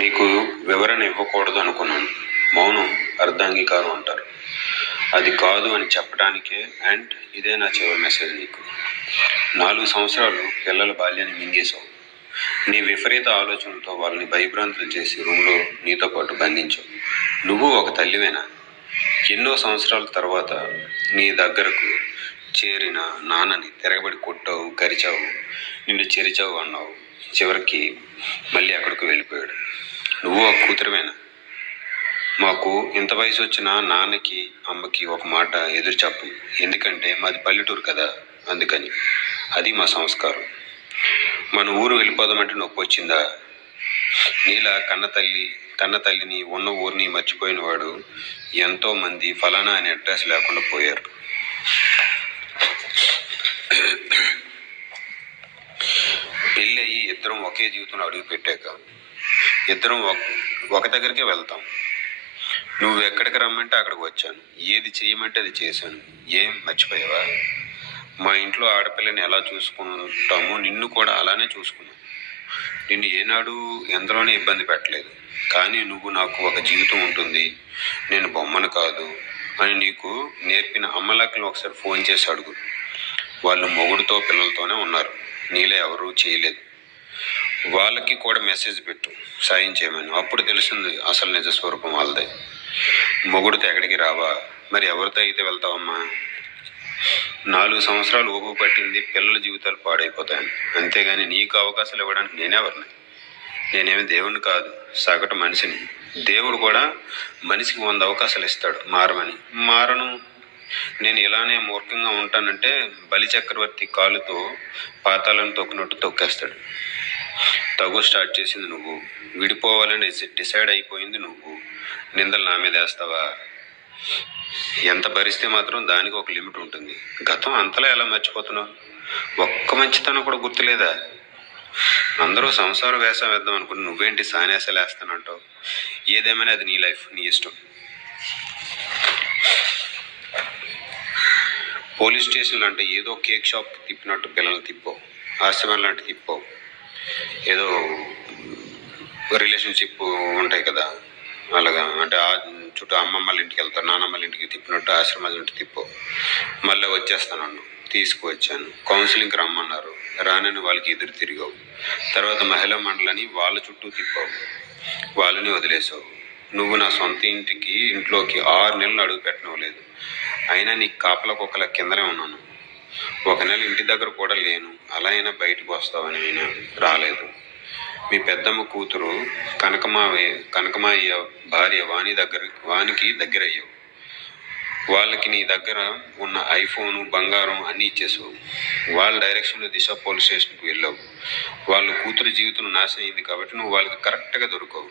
నీకు వివరణ ఇవ్వకూడదు అనుకున్నాను. మౌనం అర్ధాంగీకారం అంటారు. అది కాదు అని చెప్పడానికే. అండ్ ఇదే నా చివరి మెసేజ్ నీకు. 4 సంవత్సరాలు పిల్లల బాల్యాన్ని మింగేశావు. నీ విపరీత ఆలోచనలతో వాళ్ళని భయభ్రాంతులు చేసి రూమ్లో నీతో పాటు బంధించావు. నువ్వు ఒక తల్లివేనా? ఎన్నో సంవత్సరాల తర్వాత నీ దగ్గరకు చేరిన నాన్నని తిరగబడి కొట్టావు, కరిచావు, నిన్ను చెరిచావు అన్నావు. చివరికి మళ్ళీ అక్కడికి వెళ్ళిపోయాడు. నువ్వు ఒక కూతురువేనా? మాకు ఇంత వయసు వచ్చిన నాన్నకి అమ్మకి ఒక మాట ఎదురు చెప్పు. ఎందుకంటే మాది పల్లెటూరు కదా, అందుకని. అది మా సంస్కారం. మన ఊరు వెళ్ళిపోదామంటే నొప్పి వచ్చిందా? నీలా కన్న తల్లిని ఉన్న ఊరిని మర్చిపోయిన వాడు ఎంతోమంది ఫలానా అనే అడ్రస్ లేకుండా పోయారు. పెళ్ళి అయ్యి ఇద్దరం ఒకే జీవితంలో అడుగు పెట్టాక ఇద్దరం ఒక దగ్గరికే వెళ్తాం. నువ్వు ఎక్కడికి రమ్మంటే అక్కడికి వచ్చాను. ఏది చేయమంటే అది చేశాను. ఏం మర్చిపోయావా? మా ఇంట్లో ఆడపిల్లని ఎలా చూసుకుంటామో నిన్ను కూడా అలానే చూసుకున్నాను. నిన్ను ఏనాడు ఎంతలోనే ఇబ్బంది పెట్టలేదు. కానీ నువ్వు నాకు ఒక జీవితం ఉంటుంది, నేను బొమ్మను కాదు అని నీకు నేర్పిన అమ్మలక్కలను ఒకసారి ఫోన్ చేసి అడుగు. వాళ్ళు మొగుడుతో పిల్లలతోనే ఉన్నారు. నీలో ఎవరూ చేయలేదు. వాళ్ళకి కూడా మెసేజ్ పెట్టు, సాయం చేయమని. అప్పుడు తెలిసింది అసలు నిజ స్వరూపం వాళ్ళదే. మొగుడితో ఎక్కడికి రావా? మరి ఎవరితో అయితే వెళ్తావమ్మా? 4 సంవత్సరాలు ఊపు పట్టింది పిల్లల జీవితాలు పాడైపోతాయని. అంతేగాని నీకు అవకాశాలు ఇవ్వడానికి నేనెవరిని? నేనేమి దేవుణ్ణి కాదు, సగటు మనిషిని. దేవుడు కూడా మనిషికి 100 అవకాశాలు ఇస్తాడు మారమని. మారను. నేను ఇలానే మూర్ఖంగా ఉంటానంటే బలి చక్రవర్తి కాలుతో పాతాలను తొక్కినట్టు తొక్కేస్తాడు. తగు స్టార్ట్ చేసింది నువ్వు. విడిపోవాలని డిసైడ్ అయిపోయింది నువ్వు. నిందలు నా మీద వేస్తావా? ఎంత భరిస్తే మాత్రం దానికి ఒక లిమిట్ ఉంటుంది. గతం అంతలా ఎలా మర్చిపోతున్నావు? ఒక్క మంచితనం కూడా గుర్తులేదా? అందరూ సంసారం వేషం వేద్దాం అనుకుంటే నువ్వేంటి సాన్యాసాలు వేస్తానంటావు? ఏదేమైనా అది నీ లైఫ్, నీ ఇష్టం. పోలీస్ స్టేషన్ అంటే ఏదో కేక్ షాప్ తిప్పినట్టు పిల్లలు తిప్పావు, ఆశ్రమం లాంటి తిప్పావు, ఏదో రిలేషన్షిప్ ఉంటాయి కదా అలాగా. అంటే చుట్టూ అమ్మమ్మల ఇంటికి వెళ్తారు, నాన్నమ్మల ఇంటికి తిప్పినట్టు ఆశ్రమాల ఇంటికి తిప్పావు. మళ్ళీ వచ్చేస్తానన్ను, తీసుకువచ్చాను. కౌన్సిలింగ్కి రమ్మన్నారు, రానని వాళ్ళకి ఎదురు తిరిగావు. తర్వాత మహిళా మండలని వాళ్ళ చుట్టూ తిప్పావు, వాళ్ళని వదిలేసావు. నువ్వు నా సొంత ఇంట్లోకి 6 నెలలు అడుగు పెట్టనవలేదు. అయినా నీకు కాపలా కుక్కల కిందనే ఉన్నాను. 1 నెల ఇంటి దగ్గర కూడా లేను. అలా అయినా బయటకు వస్తావని అయినా రాలేదు. మీ పెద్దమ్మ కూతురు కనకమాయ భార్య వానికి దగ్గర అయ్యావు. వాళ్ళకి నీ దగ్గర ఉన్న ఐఫోను, బంగారం అన్నీ ఇచ్చేసావు. వాళ్ళ డైరెక్షన్లో దిశ పోలీస్ స్టేషన్కి వెళ్ళావు. వాళ్ళ కూతురు జీవితం నాశనం అయింది కాబట్టి నువ్వు వాళ్ళకి కరెక్ట్గా దొరకవు.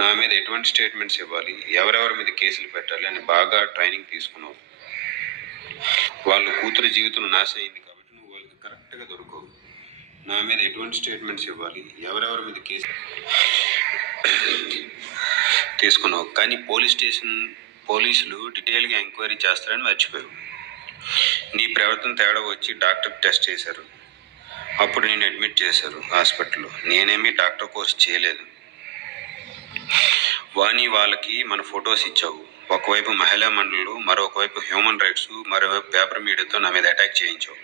నా మీద ఎటువంటి స్టేట్మెంట్స్ ఇవ్వాలి, ఎవరెవరి మీద కేసులు పెట్టాలి అని బాగా ట్రైనింగ్ తీసుకున్నావు. వాళ్ళ కూతురు జీవితం నాశనం అయింది కాబట్టి నువ్వు వాళ్ళకి కరెక్ట్గా దొరకవు. నా మీద ఎటువంటి స్టేట్మెంట్స్ ఇవ్వాలి, ఎవరెవరి మీద కేసు తీసుకున్నావు. కానీ పోలీసులు డీటెయిల్గా ఎంక్వైరీ చేస్తారని మర్చిపోయావు. నీ ప్రవర్తన తేడా వచ్చి డాక్టర్ టెస్ట్ చేశారు. అప్పుడు నేను అడ్మిట్ చేశారు హాస్పిటల్లో. నేనేమీ డాక్టర్ కోర్స్ చేయలేదు. వాళ్ళకి మన ఫొటోస్ ఇచ్చావు. ఒకవైపు మహిళా మండళ్ళు, మరొకవైపు హ్యూమన్ రైట్స్, మరోవైపు పేపర్ మీడియాతో నా మీద అటాక్ చేయించావు.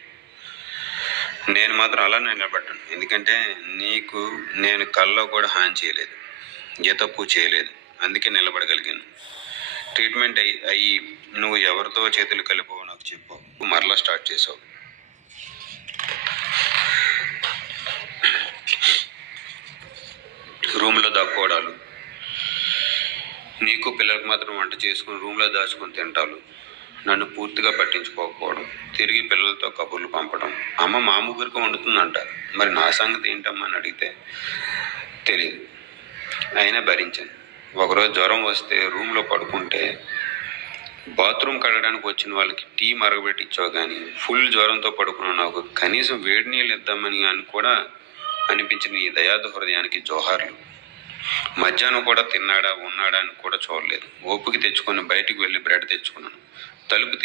నేను మాత్రం అలా నిలబడ్డాను. ఎందుకంటే నీకు నేను కల్లో కూడా హాని చేయలేదు, ఏ తప్పు చేయలేదు. అందుకే నిలబడగలిగాను. ట్రీట్మెంట్ అయ్యి నువ్వు ఎవరితో చేతులు కలిపావో నాకు చెప్పు. మరలా స్టార్ట్ చేసావు. రూమ్లో దాక్కోవడాలు, నీకు పిల్లలకు మాత్రం వంట చేసుకుని రూమ్లో దాచుకుని తింటాలు, నన్ను పూర్తిగా పట్టించుకోకపోవడం, తిరిగి పిల్లలతో కబుర్లు పంపడం. అమ్మ మా ముగ్గురికి వండుతుందంట, మరి నా సంగతి ఏంటమ్మా అని అడిగితే తెలియదు. అయినా భరించాను. ఒకరోజు జ్వరం వస్తే రూమ్లో పడుకుంటే బాత్రూమ్ కడగడానికి వచ్చిన వాళ్ళకి టీ మరగబెట్టి ఇచ్చావు. కానీ ఫుల్ జ్వరంతో పడుకున్న నాకు కనీసం వేడి నీళ్ళు ఇద్దామని అని కూడా అనిపించిన నీ దయాదు హృదయానికి జోహార్లు. మధ్యాహ్నం కూడా తిన్నాడా ఉన్నాడా అని కూడా చూడలేదు. ఓపిక తెచ్చుకొని బయటికి వెళ్ళి బ్రెడ్ తెచ్చుకున్నాను. తలుపు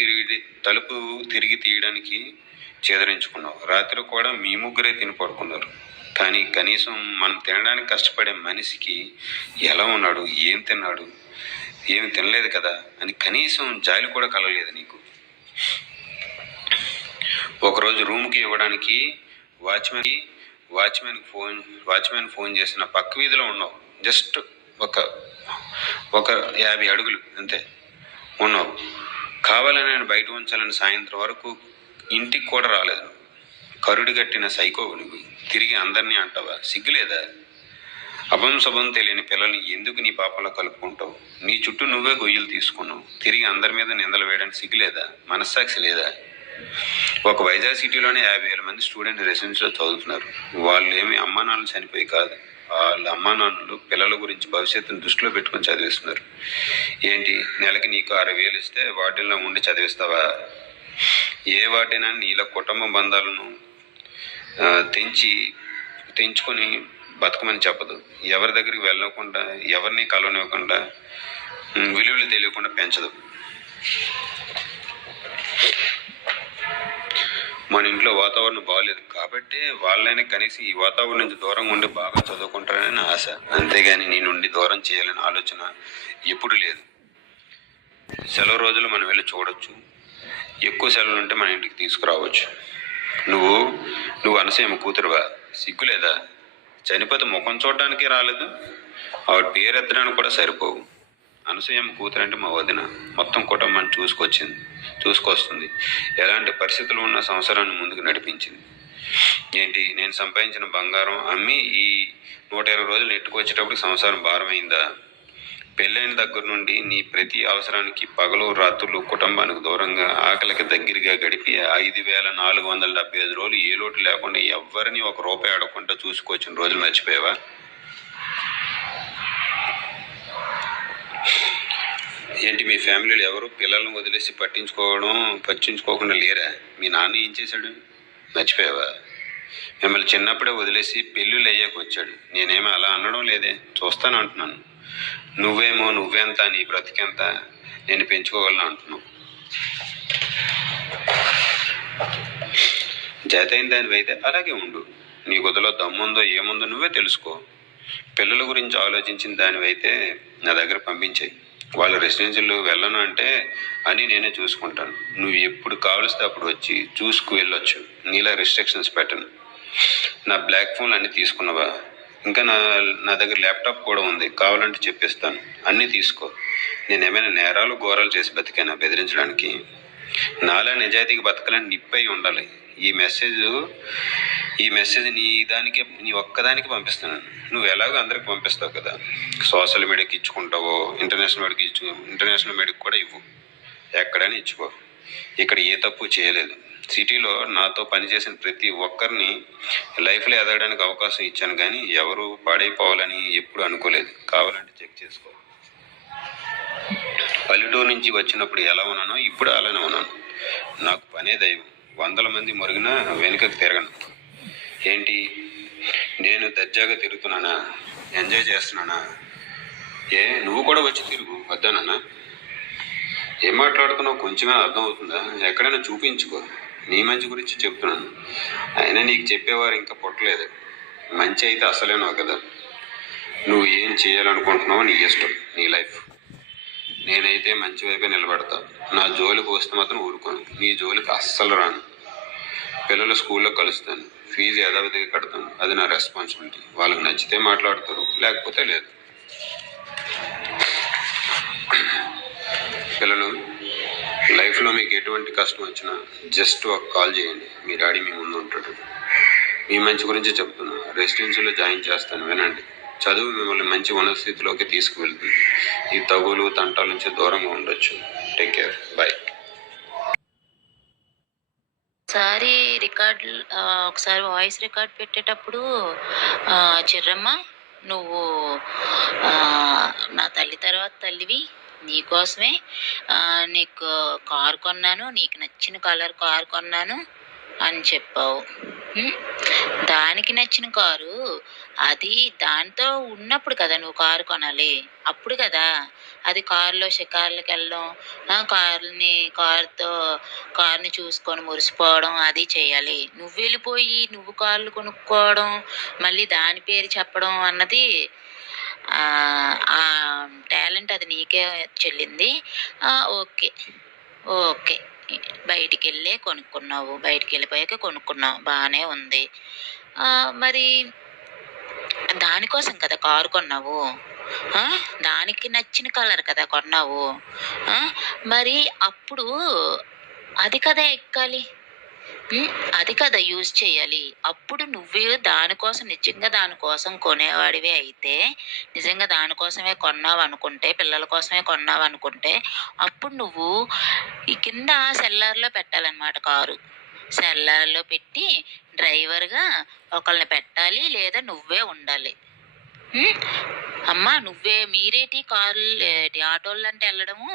తిరిగి తీయడానికి చేదరించుకున్నావు. రాత్రి కూడా మీ ముగ్గురే తిని పడుకున్నారు. కానీ కనీసం మనం తినడానికి కష్టపడే మనిషికి ఎలా ఉన్నాడు, ఏం తిన్నాడు, ఏమి తినలేదు కదా అని కనీసం జాలి కూడా కలగలేదు నీకు. ఒకరోజు రూమ్కి ఇవ్వడానికి వాచ్మెన్ ఫోన్ చేసిన పక్క వీధిలో ఉన్నావు. జస్ట్ ఒక 50 అడుగులు అంతే ఉన్నావు. కావాలని నేను బయట ఉంచాలని సాయంత్రం వరకు ఇంటికి కూడా రాలేదు. కరుడు గట్టిన సైకో నువ్వు. తిరిగి అందరినీ అంటావా? సిగ్గులేదా? అభం శుభం తెలియని పిల్లల్ని ఎందుకు నీ పాపంలో కలుపుకుంటావు? నీ చుట్టూ నువ్వే గొయ్యలు తీసుకున్నావు. తిరిగి అందరి మీద నిందలు వేయడానికి సిగ్గులేదా? మనస్సాక్షి లేదా? ఒక వైజాగ్ సిటీలోనే 50,000 మంది స్టూడెంట్ రెసిడెన్స్లో చదువుతున్నారు. వాళ్ళు ఏమి అమ్మా నాన్నలు చనిపోయి కాదు, వాళ్ళ అమ్మా నాన్నలు పిల్లల గురించి భవిష్యత్తును దృష్టిలో పెట్టుకొని చదివిస్తున్నారు. ఏంటి, నెలకి నీకు 6,000 ఇస్తే వాటిల్లో ఉండి చదివిస్తావా? ఏ వాటినా నీలో కుటుంబ బంధాలను తెంచుకొని బతకమని చెప్పదు. ఎవరి దగ్గరికి వెళ్ళకుండా, ఎవరిని కలవనివ్వకుండా, విలువలు తెలియకుండా పెంచదు. మన ఇంట్లో వాతావరణం బాగలేదు కాబట్టి వాళ్ళైనా కనీసం ఈ వాతావరణం నుంచి దూరంగా ఉండి బాగా చదువుకుంటారని ఆశ, అంతేగాని నీ నుండి దూరం చేయాలని ఆలోచన ఎప్పుడు లేదు. సెలవు రోజులు మనం వెళ్ళి చూడొచ్చు, ఎక్కువ సెలవులు ఉంటే మన ఇంటికి తీసుకురావచ్చు. నువ్వు అనసూయమ్మ కూతురువా? సిగ్గులేదా? చనిపోతే ముఖం చూడడానికి రాలేదు, ఆవిడ పేరు ఎత్తడానికి కూడా సరిపోవు. అనసూయమ్మ కూతురు అంటే మా వదిన మొత్తం కుటుంబాన్ని చూసుకొస్తుంది. ఎలాంటి పరిస్థితులు ఉన్న సంవత్సరాన్ని ముందుకు నడిపించింది. ఏంటి, నేను సంపాదించిన బంగారం అమ్మి ఈ 120 రోజులు నెట్టుకొచ్చేటప్పుడు సంసారం భారమైందా? పెళ్ళైన దగ్గర నుండి నీ ప్రతి అవసరానికి పగలు రాత్రులు కుటుంబానికి దూరంగా ఆకలికి దగ్గరగా గడిపి 5,475 రోజులు ఏ లోటు లేకుండా ఎవరిని ₹1 అడగకుండా చూసుకొచ్చిన రోజులు మర్చిపోయావా? ఏంటి, మీ ఫ్యామిలీలో ఎవరు పిల్లలను వదిలేసి పట్టించుకోకుండా లేరా? మీ నాన్న ఏం చేశాడు మర్చిపోయావా? మిమ్మల్ని చిన్నప్పుడే వదిలేసి పెళ్ళిళ్ళు అయ్యాక వచ్చాడు. నేనేమో అలా అనడం లేదే, చూస్తాను అంటున్నాను. నువ్వెంత, నీ బ్రతికెంత, నేను పెంచుకోగలను అంటున్నావు. జాతైన దానివైతే అలాగే ఉండు. నీ గొదలో దమ్ముందో ఏముందో నువ్వే తెలుసుకో. పిల్లల గురించి ఆలోచించిన దానివైతే నా దగ్గర పంపించాయి. వాళ్ళ రెసిడెన్షియల్ వెళ్ళను అంటే అని నేనే చూసుకుంటాను. నువ్వు ఎప్పుడు కావలిస్తే అప్పుడు వచ్చి వెళ్ళొచ్చు. నీలా రిస్ట్రిక్షన్స్ పెట్టను. నా బ్లాక్ ఫోన్లు అన్నీ తీసుకున్నావా? ఇంకా నా దగ్గర ల్యాప్టాప్ కూడా ఉంది, కావాలంటే చెప్పిస్తాను. అన్నీ తీసుకో. నేనేమైనా నేరాలు ఘోరాలు చేసి బతికానా బెదిరించడానికి? నాలా నిజాయితీకి బతకాలని నిప్పై ఉండాలి. ఈ మెసేజ్ నీ ఒక్కదానికి పంపిస్తాను. నువ్వు ఎలాగో అందరికి పంపిస్తావు కదా. సోషల్ మీడియాకి ఇచ్చుకుంటావో, ఇంటర్నేషనల్ మీడియాకి కూడా ఇవ్వు, ఎక్కడైనా ఇచ్చుకో. ఇక్కడ ఏ తప్పు చేయలేదు. సిటీలో నాతో పనిచేసిన ప్రతి ఒక్కరిని లైఫ్లో ఎదగడానికి అవకాశం ఇచ్చాను, కానీ ఎవరు పాడైపోవాలని ఎప్పుడు అనుకోలేదు. కావాలంటే చెక్ చేసుకో. పల్లెటూరు నుంచి వచ్చినప్పుడు ఎలా ఉన్నానో ఇప్పుడు అలానే ఉన్నాను. నాకు పనే దైవం. 100 మంది మురిగినా వెనుకకు తిరగను. ఏంటి, నేను దర్జాగా తిరుగుతున్నానా, ఎంజాయ్ చేస్తున్నానా? నువ్వు కూడా వచ్చి తిరుగు, వద్దానన్నా? ఏం మాట్లాడుతున్నావు కొంచెమే అర్థం అవుతుందా? ఎక్కడైనా చూపించుకో. నీ మంచి గురించి చెప్తున్నాను. అయినా నీకు చెప్పేవారు ఇంకా పుట్టలేదు. మంచి అయితే అసలేనావు కదా. నువ్వు ఏం చేయాలనుకుంటున్నావో నీ ఇష్టం, నీ లైఫ్. నేనైతే మంచి వైపే నిలబడతా. నా జోలికి వస్తే మాత్రం ఊరుకోను. నీ జోలికి అస్సలు రాను. పిల్లలు స్కూల్లో కలుస్తాను, ఫీజు యథావిధిగా కడతాను. అది నా రెస్పాన్సిబిలిటీ. వాళ్ళకి నచ్చితే మాట్లాడతారు, లేకపోతే లేదు. పిల్లలు, లైఫ్లో మీకు ఎటువంటి కష్టం వచ్చినా జస్ట్ ఒక కాల్ చేయండి. మీ డాడీ మీ ముందు ఉంటాడు. మీ మంచి గురించి చెప్తున్నా. రెసిడెన్సీలో జాయిన్ చేస్తాను, వినండి. చదువు మిమ్మల్ని మంచి ఉన్నత స్థితిలోకి తీసుకువెళ్తుంది. ఈ తగులు తంటాల నుంచి దూరంగా ఉండొచ్చు. Take care, bye. ఒకసారి వాయిస్ రికార్డ్ పెట్టేటప్పుడు చిర్రమ్మ, నువ్వు నా తల్లి తర్వాత తల్లివి, నీకోసమే నీకు కారు కొన్నాను, నీకు నచ్చిన కలర్ కారు కొన్నాను, అని చెప్పావు. ఉమ్, దానికి నచ్చిన కారు అది దాంతో ఉన్నప్పుడు కదా నువ్వు కారు కొనాలి. అప్పుడు కదా అది కారులో షికార్లకు వెళ్ళడం, కారుని చూసుకొని మురిసిపోవడం అది చేయాలి. నువ్వు వెళ్ళిపోయి నువ్వు కార్లు కొనుక్కోవడం, మళ్ళీ దాని పేరు చెప్పడం అన్నది ఆ ఆ టాలెంట్ అది నీకే చెల్లింది. Okay, okay. బయటికి వెళ్ళే కొనుక్కున్నావు, బయటికి వెళ్ళిపోయాక కొనుక్కున్నావు, బాగానే ఉంది. మరి దానికోసం కదా కారు కొన్నావు. ఆ, దానికి నచ్చిన కలర్ కదా కొన్నావు. ఆ, మరి అప్పుడు అది కదా ఎక్కాలి. అది కదా యూజ్ చేయాలి. అప్పుడు నువ్వు దానికోసం నిజంగా దానికోసం కొనేవాడివి అయితే, నిజంగా దానికోసమే కొన్నావు అనుకుంటే, పిల్లల కోసమే కొన్నావు అనుకుంటే, అప్పుడు నువ్వు ఈ కింద సెల్లార్లో పెట్టాలన్నమాట కారు. సెల్లార్లో పెట్టి డ్రైవర్గా ఒకళ్ళని పెట్టాలి, లేదా నువ్వే ఉండాలి. అమ్మా నువ్వే మీరేటి కారు ఆటోలు అంటే వెళ్ళడము.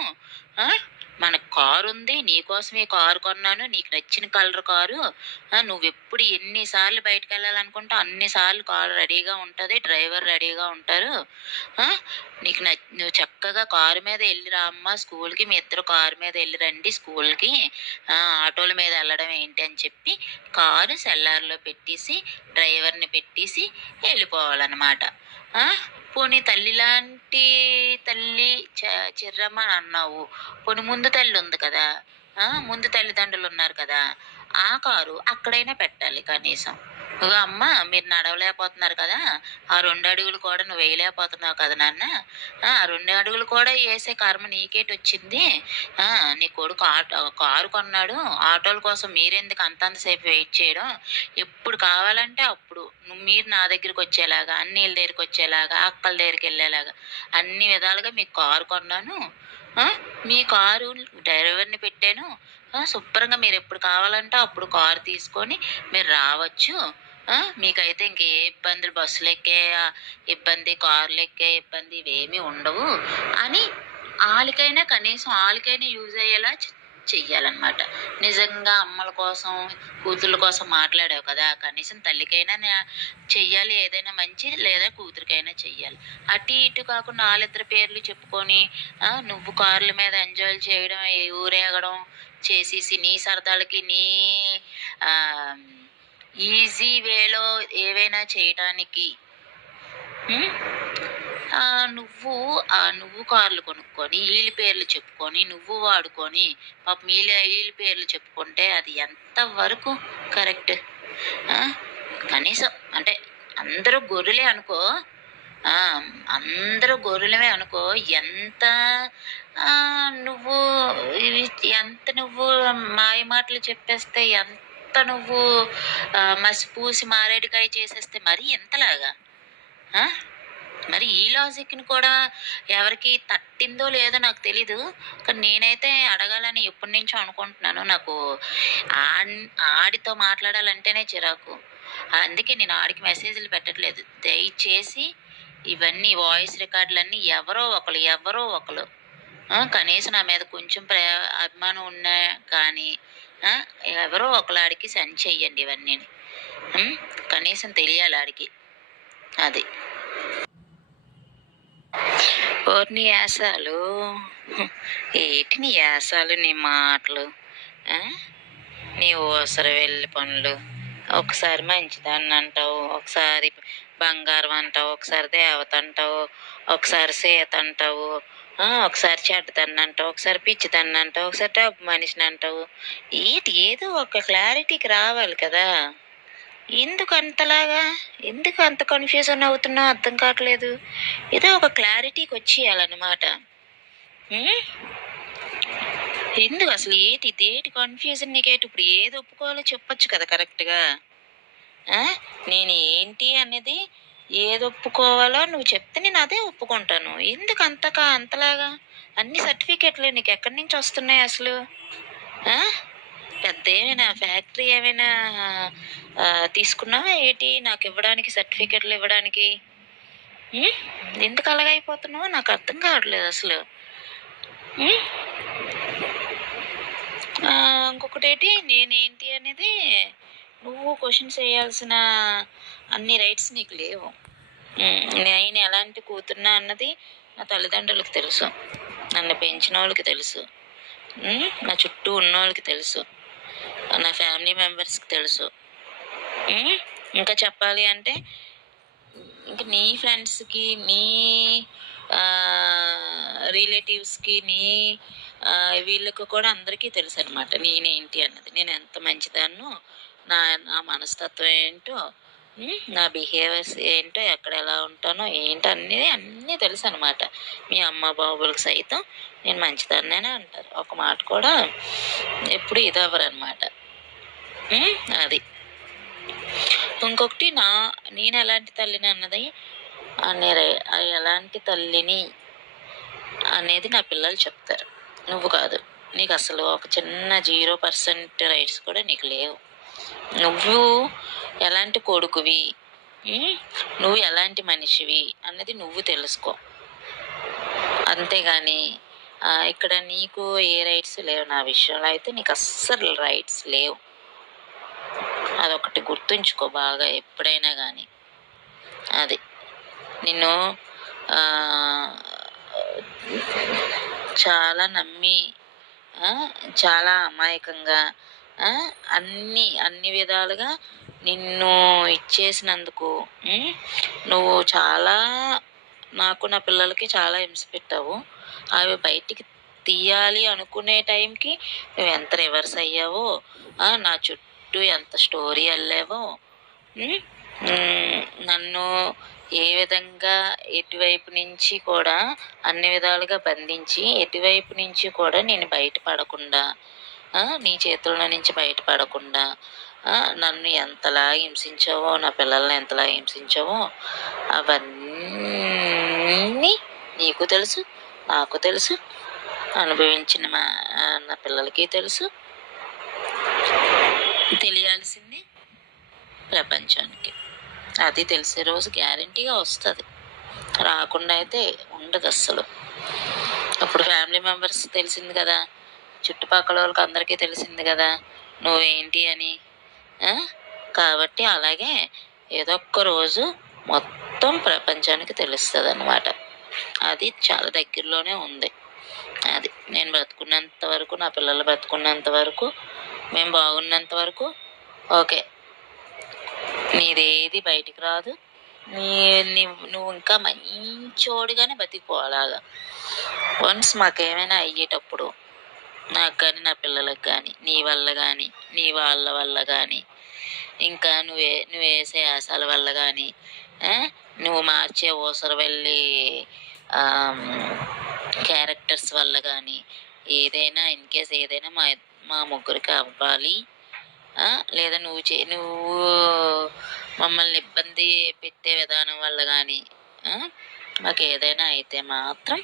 మనకు కారు ఉంది, నీకోసమే కారు కొన్నాను, నీకు నచ్చిన కలర్ కారు. నువ్వు ఎప్పుడు ఎన్నిసార్లు బయటకు వెళ్ళాలనుకుంటా అన్నిసార్లు కారు రెడీగా ఉంటుంది, డ్రైవర్ రెడీగా ఉంటారు. నీకు నువ్వు చక్కగా కారు మీద వెళ్ళిరా అమ్మ స్కూల్కి, మీ ఇద్దరు కారు మీద వెళ్ళి రండి స్కూల్కి, ఆటోల మీద వెళ్ళడం ఏంటి అని చెప్పి కారు సెల్లార్లో పెట్టేసి డ్రైవర్ని పెట్టేసి వెళ్ళిపోవాలన్నమాట. పోనీ తల్లి లాంటి తల్లి చిర్రమ్మ అని అన్నావు. పోనీ ముందు తల్లి ఉంది కదా, ముందు తల్లిదండ్రులు ఉన్నారు కదా, ఆ కారు అక్కడైనా పెట్టాలి కనీసం. అమ్మ మీరు నడవలేకపోతున్నారు కదా, ఆ 2 అడుగులు కూడా నువ్వు వేయలేకపోతున్నావు కదా నాన్న, ఆ 2 అడుగులు కూడా వేసే కర్మ నీకేటి వచ్చింది. నీ కొడుకు కారు కొన్నాడు, ఆటోల కోసం మీరెందుకు అంతంతసేపు వెయిట్ చేయడం, ఎప్పుడు కావాలంటే అప్పుడు మీరు నా దగ్గరికి వచ్చేలాగా, అన్నీళ్ళ దగ్గరికి వచ్చేలాగా, అక్కల దగ్గరికి వెళ్ళేలాగా అన్ని విధాలుగా మీకు కారు కొన్నాను. మీ కారు డ్రైవర్ని పెట్టాను. శుభ్రంగా మీరు ఎప్పుడు కావాలంటే అప్పుడు కారు తీసుకొని మీరు రావచ్చు. మీకైతే ఇంకే ఇబ్బందులు, బస్సులు ఎక్కే ఇబ్బంది, కార్లు ఎక్కే ఇబ్బంది ఇవేమీ ఉండవు అని కనీసం వాళ్ళకైనా యూజ్ అయ్యేలా చెయ్యాలన్నమాట. నిజంగా అమ్మల కోసం కూతుర్ల కోసం మాట్లాడావు కదా, కనీసం తల్లికైనా చెయ్యాలి ఏదైనా మంచి, లేదా కూతురికైనా చెయ్యాలి. అటు ఇటు కాకుండా వాళ్ళిద్దరి పేర్లు చెప్పుకొని నువ్వు కార్ల మీద ఎంజాయ్ చేయడం, ఊరేగడం చేసేసి నీ సరదాలకి నీ ఈజీ వేలో ఏవైనా చేయటానికి నువ్వు కార్లు కొనుక్కొని వీళ్ళ పేర్లు చెప్పుకొని నువ్వు వాడుకొని పాపం వీళ్ళ పేర్లు చెప్పుకుంటే అది ఎంతవరకు కరెక్ట్? కనీసం అంటే అందరూ గొర్రెలే అనుకో, అందరూ గొర్రెలమే అనుకో, ఎంత నువ్వు మాయ మాటలు చెప్పేస్తే, ఎంత నువ్వు మసిపూసి మారేడుకాయ చేసేస్తే మరి ఎంతలాగా? మరి ఈ లాజిక్ని కూడా ఎవరికి తట్టిందో లేదో నాకు తెలీదు, కానీ నేనైతే అడగాలని ఎప్పటి నుంచో అనుకుంటున్నాను. నాకు ఆడితో మాట్లాడాలంటేనే చిరాకు. అందుకే నేను ఆడికి మెసేజ్లు పెట్టట్లేదు. దయచేసి ఇవన్నీ వాయిస్ రికార్డులన్నీ ఎవరో ఒకరు కనీసం నా మీద కొంచెం అభిమానం ఉన్నా కానీ ఎవరో ఒకలాడికి సెండ్ చెయ్యండి ఇవన్నీ. కనీసం తెలియాలి ఆడికి. అది నీ యాసాలు ఏటి, నీ యాసాలు, నీ మాటలు, నీ ఓసరి వెళ్ళి పనులు. ఒకసారి మంచిదాన్ని అంటావు, ఒకసారి బంగారం అంటావు, ఒకసారి దేవత అంటావు, ఒకసారి సీత అంటావు, ఒకసారి చెడ్డదాన్ని అంటావు, ఒకసారి పిచ్చిదాన్ని అంటావు, ఒకసారి డబ్బు మనిషిని అంటావు. ఏదో ఒక క్లారిటీకి రావాలి కదా. ఎందుకు అంతలాగా, ఎందుకు అంత కన్ఫ్యూజన్ అవుతున్నావు అర్థం కావట్లేదు. ఏదో ఒక క్లారిటీకి వచ్చేయాలన్నమాట. ఎందుకు అసలు ఇదేటి కన్ఫ్యూజన్ నీకేటి? ఇప్పుడు ఏది ఒప్పుకోవాలో చెప్పొచ్చు కదా కరెక్ట్గా. నేను ఏంటి అనేది ఏది ఒప్పుకోవాలో నువ్వు చెప్తే నేను అదే ఒప్పుకుంటాను. ఎందుకు అంతలాగా అన్ని సర్టిఫికెట్లు నీకు ఎక్కడి నుంచి వస్తున్నాయి అసలు? పెద్ద ఏమైనా ఫ్యాక్టరీ ఏమైనా తీసుకున్నావా ఏంటి నాకు ఇవ్వడానికి, సర్టిఫికెట్లు ఇవ్వడానికి? ఎందుకు అలాగైపోతున్నావో నాకు అర్థం కావట్లేదు అసలు. ఇంకొకటేంటి నేనేంటి అనేది నువ్వు క్వశ్చన్స్ వేయాల్సిన అన్ని రైట్స్ నీకు లేవు. నేను ఎలాంటి కూతున్నా అన్నది నా తల్లిదండ్రులకు తెలుసు, నన్ను పెంచిన వాళ్ళకి తెలుసు, నా చుట్టూ ఉన్న వాళ్ళకి తెలుసు, నా ఫ్యామిలీ మెంబర్స్కి తెలుసు. ఇంకా చెప్పాలి అంటే ఇంక నీ ఫ్రెండ్స్కి, నీ రిలేటివ్స్కి, నీ వీళ్ళకి కూడా అందరికీ తెలుసు అనమాట నేనేంటి అన్నది. నేను ఎంత మంచిదాన్నో, నా నా మనస్తత్వం ఏంటో, నా బిహేవియర్స్ ఏంటో, ఎక్కడ ఎలా ఉంటానో ఏంటో అన్నీ తెలుసు అనమాట. మీ అమ్మ బాబులకు సైతం నేను మంచిదాన్నే అంటారు. ఒక మాట కూడా ఎప్పుడు ఇదవ్వరు అనమాట. అది ఇంకొకటి నేను ఎలాంటి తల్లిని అన్నది ఎలాంటి తల్లిని అనేది నా పిల్లలు చెప్తారు, నువ్వు కాదు. నీకు అసలు ఒక చిన్న 0% రైట్స్ కూడా నీకు లేవు. నువ్వు ఎలాంటి కొడుకువి, నువ్వు ఎలాంటి మనిషివి అన్నది నువ్వు తెలుసుకో. అంతేగాని ఇక్కడ నీకు ఏ రైట్స్ లేవు. నా విషయంలో అయితే నీకు అస్సలు రైట్స్ లేవు. అదొకటి గుర్తుంచుకో బాగా ఎప్పుడైనా కానీ. అది నిన్ను చాలా నమ్మి, చాలా అమాయకంగా, అన్ని విధాలుగా నిన్ను ఇచ్చేసినందుకు నువ్వు చాలా నాకు, నా పిల్లలకి చాలా హింస పెట్టావు. అవి బయటికి తీయాలి అనుకునే టైంకి నువ్వు ఎంత రివర్స్ అయ్యావో, నా చుట్టూ ఎంత స్టోరీ అల్లావో, నన్ను ఏ విధంగా ఎటువైపు నుంచి కూడా అన్ని విధాలుగా బంధించి, ఎటువైపు నుంచి కూడా నేను బయటపడకుండా, నీ చేతుల్లో నుంచి బయటపడకుండా నన్ను ఎంతలా హింసించావో, నా పిల్లల్ని ఎంతలా హింసించావో అవన్నీ నీకు తెలుసు, నాకు తెలుసు, అనుభవించిన నా పిల్లలకి తెలుసు. తెలియాల్సింది ప్రపంచానికి. అది తెలిసే రోజు గ్యారంటీగా వస్తుంది, రాకుండా అయితే ఉండదు అస్సలు. అప్పుడు ఫ్యామిలీ మెంబర్స్ తెలిసింది కదా, చుట్టుపక్కల వాళ్ళకి అందరికీ తెలిసింది కదా నువ్వేంటి అని. కాబట్టి అలాగే ఏదో ఒక్క రోజు మొత్తం ప్రపంచానికి తెలుస్తుంది అన్నమాట. అది చాలా దగ్గరలోనే ఉంది. అది నేను బ్రతుకున్నంత వరకు, నా పిల్లలు బ్రతుకున్నంత వరకు, మేము బాగున్నంత వరకు ఓకే, నీదేది బయటికి రాదు. నువ్వు ఇంకా మంచోడిగానే బతికిపోవాలాగా. వన్స్ మాకేమైనా అయ్యేటప్పుడు, నాకు కానీ నా పిల్లలకు కానీ, నీ వల్ల కానీ, నీ వాళ్ళ వల్ల కానీ, ఇంకా నువ్వు వేసే ఆశల వల్ల కానీ, నువ్వు మార్చే ఊసర వెళ్ళి క్యారెక్టర్స్ వల్ల కానీ, ఏదైనా ఇన్కేస్ ఏదైనా మా ముగ్గురికి అవ్వాలి, లేదా నువ్వు మమ్మల్ని ఇబ్బంది పెట్టే విధానం వల్ల కానీ మాకు ఏదైనా అయితే మాత్రం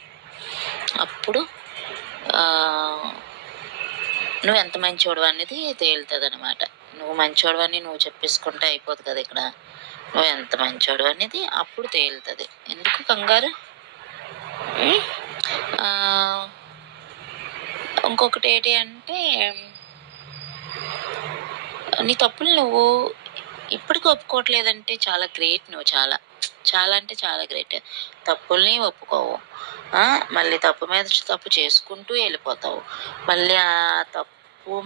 అప్పుడు నువ్వు ఎంత మంచోడు అనేది తేలుతుంది అనమాట. నువ్వు మంచోడు అని నువ్వు చెప్పేసుకుంటే అయిపోదు కదా, ఇక్కడ నువ్వు ఎంత మంచోడు అనేది అప్పుడు తేలుతుంది. ఎందుకు కంగారు? ఇంకొకటి ఏంటి అంటే, నీ తప్పులు నువ్వు ఇప్పటికీ ఒప్పుకోవట్లేదంటే చాలా గ్రేట్. నువ్వు చాలా చాలా అంటే చాలా గ్రేట్. తప్పుల్ని ఒప్పుకోవు, మళ్ళీ తప్పు మీద తప్పు చేసుకుంటూ వెళ్ళిపోతావు. మళ్ళీ ఆ తప్పు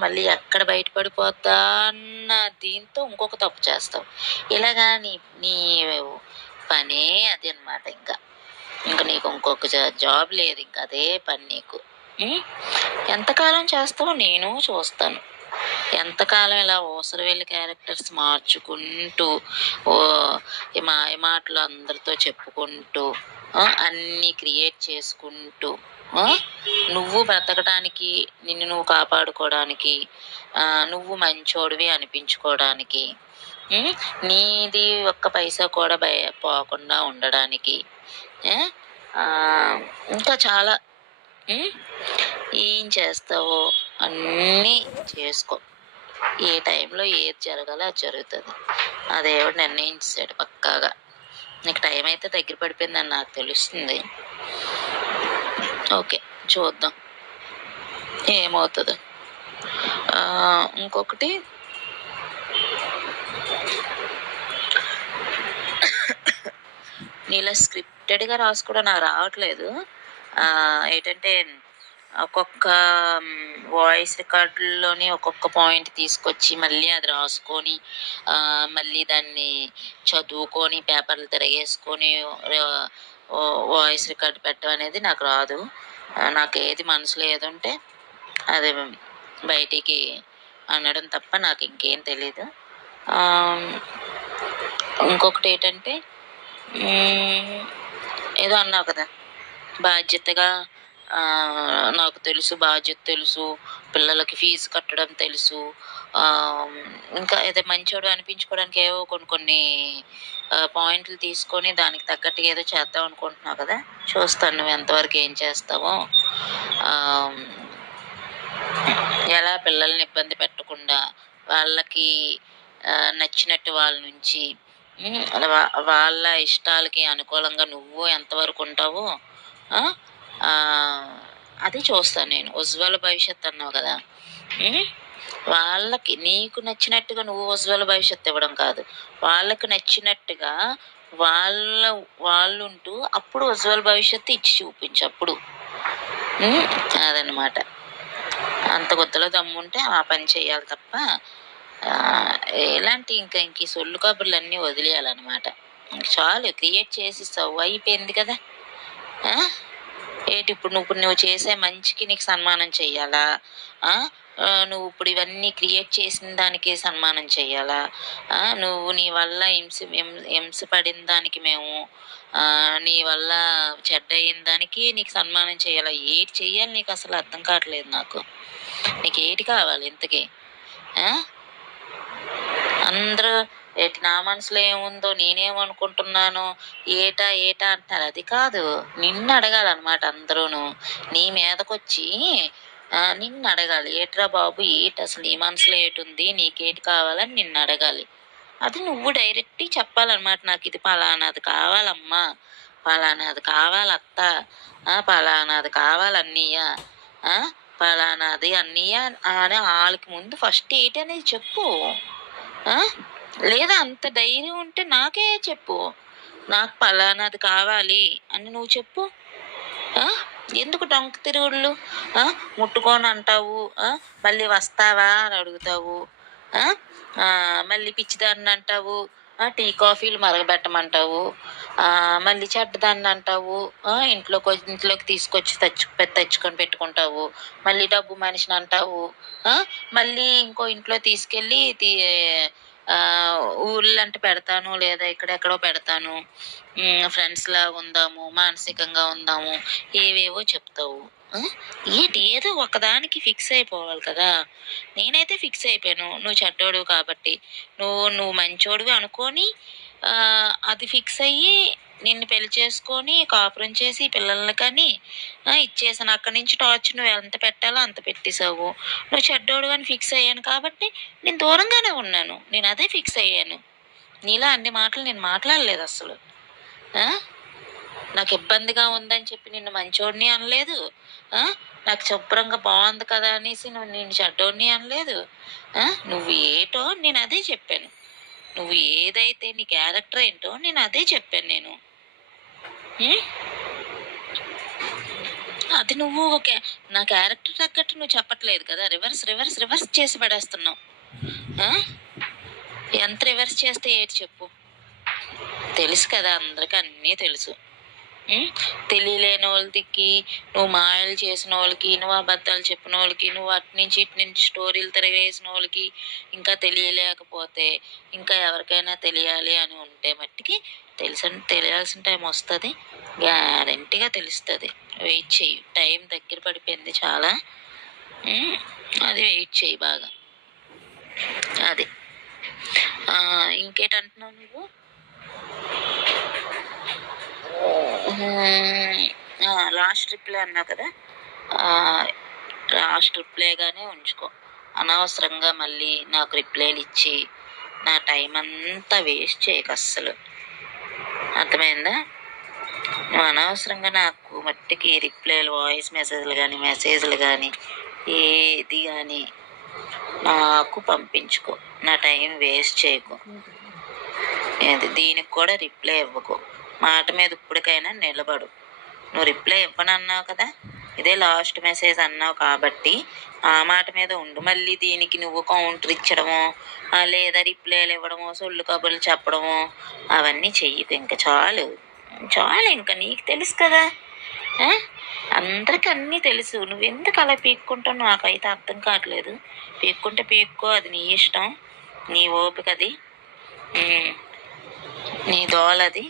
మళ్ళీ ఎక్కడ బయటపడిపోతా అన్న దీంతో ఇంకొక తప్పు చేస్తావు. ఇలాగా నీ పనే అది అనమాట. ఇంకా నీకు ఇంకొక జాబ్ లేదు, ఇంకా అదే పని నీకు. ఎంతకాలం చేస్తావో నేను చూస్తాను. ఎంతకాలం ఇలా ఊసర వెళ్ళి క్యారెక్టర్స్ మార్చుకుంటూ, ఈ మాటలు అందరితో చెప్పుకుంటూ, అన్నీ క్రియేట్ చేసుకుంటూ, నువ్వు బ్రతకడానికి, నిన్ను నువ్వు కాపాడుకోవడానికి, నువ్వు మంచోడివి అనిపించుకోవడానికి, నీది ఒక్క పైసా కూడా పోకుండా ఉండడానికి, ఇంకా చాలా ఏం చేస్తావో అన్నీ చేసుకో. ఏ టైంలో ఏది జరగాలో అది జరుగుతుంది. అదేవిడు నిర్ణయించాడు పక్కాగా. నీకు టైం అయితే దగ్గర పడిపోయిందని నాకు తెలుస్తుంది. ఓకే, చూద్దాం ఏమవుతుందో. ఇంకొకటి నీలా స్క్రిప్టెడ్గా రాసుకోవడం నాకు రావట్లేదు. ఏంటంటే ఒక్కొక్క వాయిస్ రికార్డుల్లోని ఒక్కొక్క పాయింట్ తీసుకొచ్చి మళ్ళీ అది రాసుకొని మళ్ళీ దాన్ని చదువుకొని పేపర్లు తిరగేసుకొని వాయిస్ రికార్డ్ పెట్టడం అనేది నాకు రాదు. నాకు ఏది మనసులో ఏది ఉంటే అది బయటికి అనడం తప్ప నాకు ఇంకేం తెలీదు. ఇంకొకటి ఏంటంటే ఏదో అన్నావు కదా, బాధ్యతగా నాకు తెలుసు, బాధ్యత తెలుసు, పిల్లలకి ఫీజు కట్టడం తెలుసు, ఇంకా ఏదో మంచోడు అనిపించుకోవడానికి ఏవో కొన్ని పాయింట్లు తీసుకొని దానికి తగ్గట్టుగా ఏదో చేద్దాం అనుకుంటున్నావు కదా. చూస్తాను నువ్వు ఎంతవరకు ఏం చేస్తావో. ఎలా పిల్లల్ని ఇబ్బంది పెట్టకుండా వాళ్ళకి నచ్చినట్టు వాళ్ళ నుంచి వాళ్ళ ఇష్టాలకి అనుకూలంగా నువ్వు ఎంతవరకు ఉంటావో అది చూస్తాను నేను. ఉజ్వల భవిష్యత్తు అన్నావు కదా, వాళ్ళకి నీకు నచ్చినట్టుగా నువ్వు ఉజ్వల భవిష్యత్తు ఇవ్వడం కాదు, వాళ్ళకి నచ్చినట్టుగా వాళ్ళుంటూ అప్పుడు ఉజ్వల భవిష్యత్తు ఇచ్చి చూపించు. అప్పుడు అదనమాట. అంత గుత్తలో దమ్ముంటే ఆ పని చేయాలి తప్ప ఎలాంటి ఇంక ఈ సొల్లు కబుర్లు అన్నీ వదిలేయాలన్నమాట. ఇంక చాలు, క్రియేట్ చేసిస్తావు, అయిపోయింది కదా. ఏంటి ఇప్పుడు నువ్వు చేసే మంచికి నీకు సన్మానం చెయ్యాలా? నువ్వు ఇప్పుడు ఇవన్నీ క్రియేట్ చేసిన దానికి సన్మానం చెయ్యాలా? నువ్వు నీ వల్ల హింస పడిన దానికి మేము నీ వల్ల చెడ్డ అయిన దానికి నీకు సన్మానం చేయాలా? ఏటి చెయ్యాలి నీకు అసలు అర్థం కావట్లేదు నాకు. నీకు ఏటి కావాలి ఇంతకీ? అందరూ నా మనసులో ఏముందో నేనేమనుకుంటున్నాను ఏటా అంటారు. అది కాదు, నిన్ను అడగాలన్నమాట. అందరూను నీ మీదకొచ్చి నిన్ను అడగాలి, ఏట్రా బాబు ఏటి అసలు నీ మనసులో ఏటుంది, నీకేటి కావాలని నిన్ను అడగాలి. అది నువ్వు డైరెక్ట్ చెప్పాలన్నమాట. నాకు ఇది పలానాది కావాలమ్మా, పలానాది కావాలత్త, పలానాది కావాలన్నయ్య, పలానాది అన్నయ్య అని వాళ్ళకి ముందు ఫస్ట్ ఏంటనేది చెప్పు. లేదా అంత ధైర్యం ఉంటే నాకే చెప్పు, నాకు పలానాది కావాలి అని నువ్వు చెప్పు. ఎందుకు డొంక తిరుగుళ్ళు? ముట్టుకొని అంటావు, మళ్ళీ వస్తావా అని అడుగుతావు, మళ్ళీ పిచ్చిదాన్ని అంటావు, టీ కాఫీలు మరగబెట్టమంటావు, మళ్ళీ చెడ్డదాన్ని అంటావు, ఇంట్లోకి తీసుకొచ్చి తెచ్చుకొని పెట్టుకుంటావు, మళ్ళీ డబ్బు మనిషిని అంటావు, మళ్ళీ ఇంకో ఇంట్లో తీసుకెళ్ళి ఊర్లంటే పెడతాను, లేదా ఎక్కడెక్కడో పెడతాను, ఫ్రెండ్స్ లాగా ఉందాము, మానసికంగా ఉందాము, ఏవేవో చెప్తావు. ఏదో ఒకదానికి ఫిక్స్ అయిపోవాలి కదా. నేనైతే ఫిక్స్ అయిపోయాను, నువ్వు చెడ్డోడు కాబట్టి. నువ్వు మంచోడివి అనుకొని అది ఫిక్స్ అయ్యి నిన్ను పెళ్లి చేసుకొని కాపురం చేసి పిల్లల్ని కానీ ఇచ్చేసాను. అక్కడి నుంచి టార్చ్ నువ్వు ఎంత పెట్టాలో అంత పెట్టేసావు. నువ్వు చెడ్డోడు అని ఫిక్స్ అయ్యాను కాబట్టి నేను దూరంగానే ఉన్నాను. నేను అదే ఫిక్స్ అయ్యాను. నీలా అన్ని మాటలు నేను మాట్లాడలేదు అసలు. నాకు ఇబ్బందిగా ఉందని చెప్పి నిన్ను మంచోడిని అనలేదు, నాకు శుభ్రంగా బాగుంది కదా అనేసి నేను చెడ్డోడిని అనలేదు. నువ్వు ఏటో నేను అదే చెప్పాను. నువ్వు ఏదైతే నీ క్యారెక్టర్ ఏంటో నేను అదే చెప్పాను. నేను అది నువ్వు నా క్యారెక్టర్ తగ్గట్టు నువ్వు చెప్పట్లేదు కదా. రివర్స్ చేసి పడేస్తున్నావు. ఎంత రివర్స్ చేస్తే ఏంటి చెప్పు? తెలుసు కదా, అందరికీ అన్నీ తెలుసు. తెలియలేని వాళ్ళకి, నువ్వు మాయలు చేసిన వాళ్ళకి, నువ్వు అబద్ధాలు చెప్పిన వాళ్ళకి, నువ్వు అటు నుంచి ఇటు నుంచి స్టోరీలు తిరగేసిన వాళ్ళకి, ఇంకా తెలియలేకపోతే ఇంకా ఎవరికైనా తెలియాలి అని ఉంటే మట్టికి తెలియాల్సిన టైం వస్తుంది, గ్యారెంటీగా తెలుస్తుంది. వెయిట్ చెయ్యి, టైం దగ్గర పడిపోయింది చాలా. అది వెయిట్ చెయ్యి బాగా. అది ఇంకేటంటున్నావు నువ్వు? లాస్ట్ రిప్లై అన్నావు కదా, లాస్ట్ రిప్లైగానే ఉంచుకో. అనవసరంగా మళ్ళీ నాకు రిప్లైలు ఇచ్చి నా టైం అంతా వేస్ట్ చేయకు అస్సలు. అర్థమైందా? నువ్వు అనవసరంగా నాకు మట్టికి రిప్లైలు, వాయిస్ మెసేజ్లు కానీ ఏది కానీ నాకు పంపించుకో, నా టైం వేస్ట్ చేయకు. దీనికి కూడా రిప్లై ఇవ్వకు. మాట మీద ఇప్పటికైనా నిలబడు. నువ్వు రిప్లై ఇవ్వనన్నావు కదా, ఇదే లాస్ట్ మెసేజ్ అన్నావు కాబట్టి ఆ మాట మీద ఉండు. మళ్ళీ దీనికి నువ్వు కౌంటర్ ఇచ్చడము, లేదా రిప్లైలు ఇవ్వడము, సొల్లు కబుర్లు చెప్పడము అవన్నీ చెయ్యకు. ఇంకా చాలు చాలు, ఇంకా నీకు తెలుసు కదా, అందరికీ అన్నీ తెలుసు. నువ్వెందుకు అలా పీక్కుంటావు నాకైతే అర్థం కావట్లేదు. పీక్కుంటే పీక్కో, అది నీ ఇష్టం, నీ ఓపిక, అది నీ దోలది.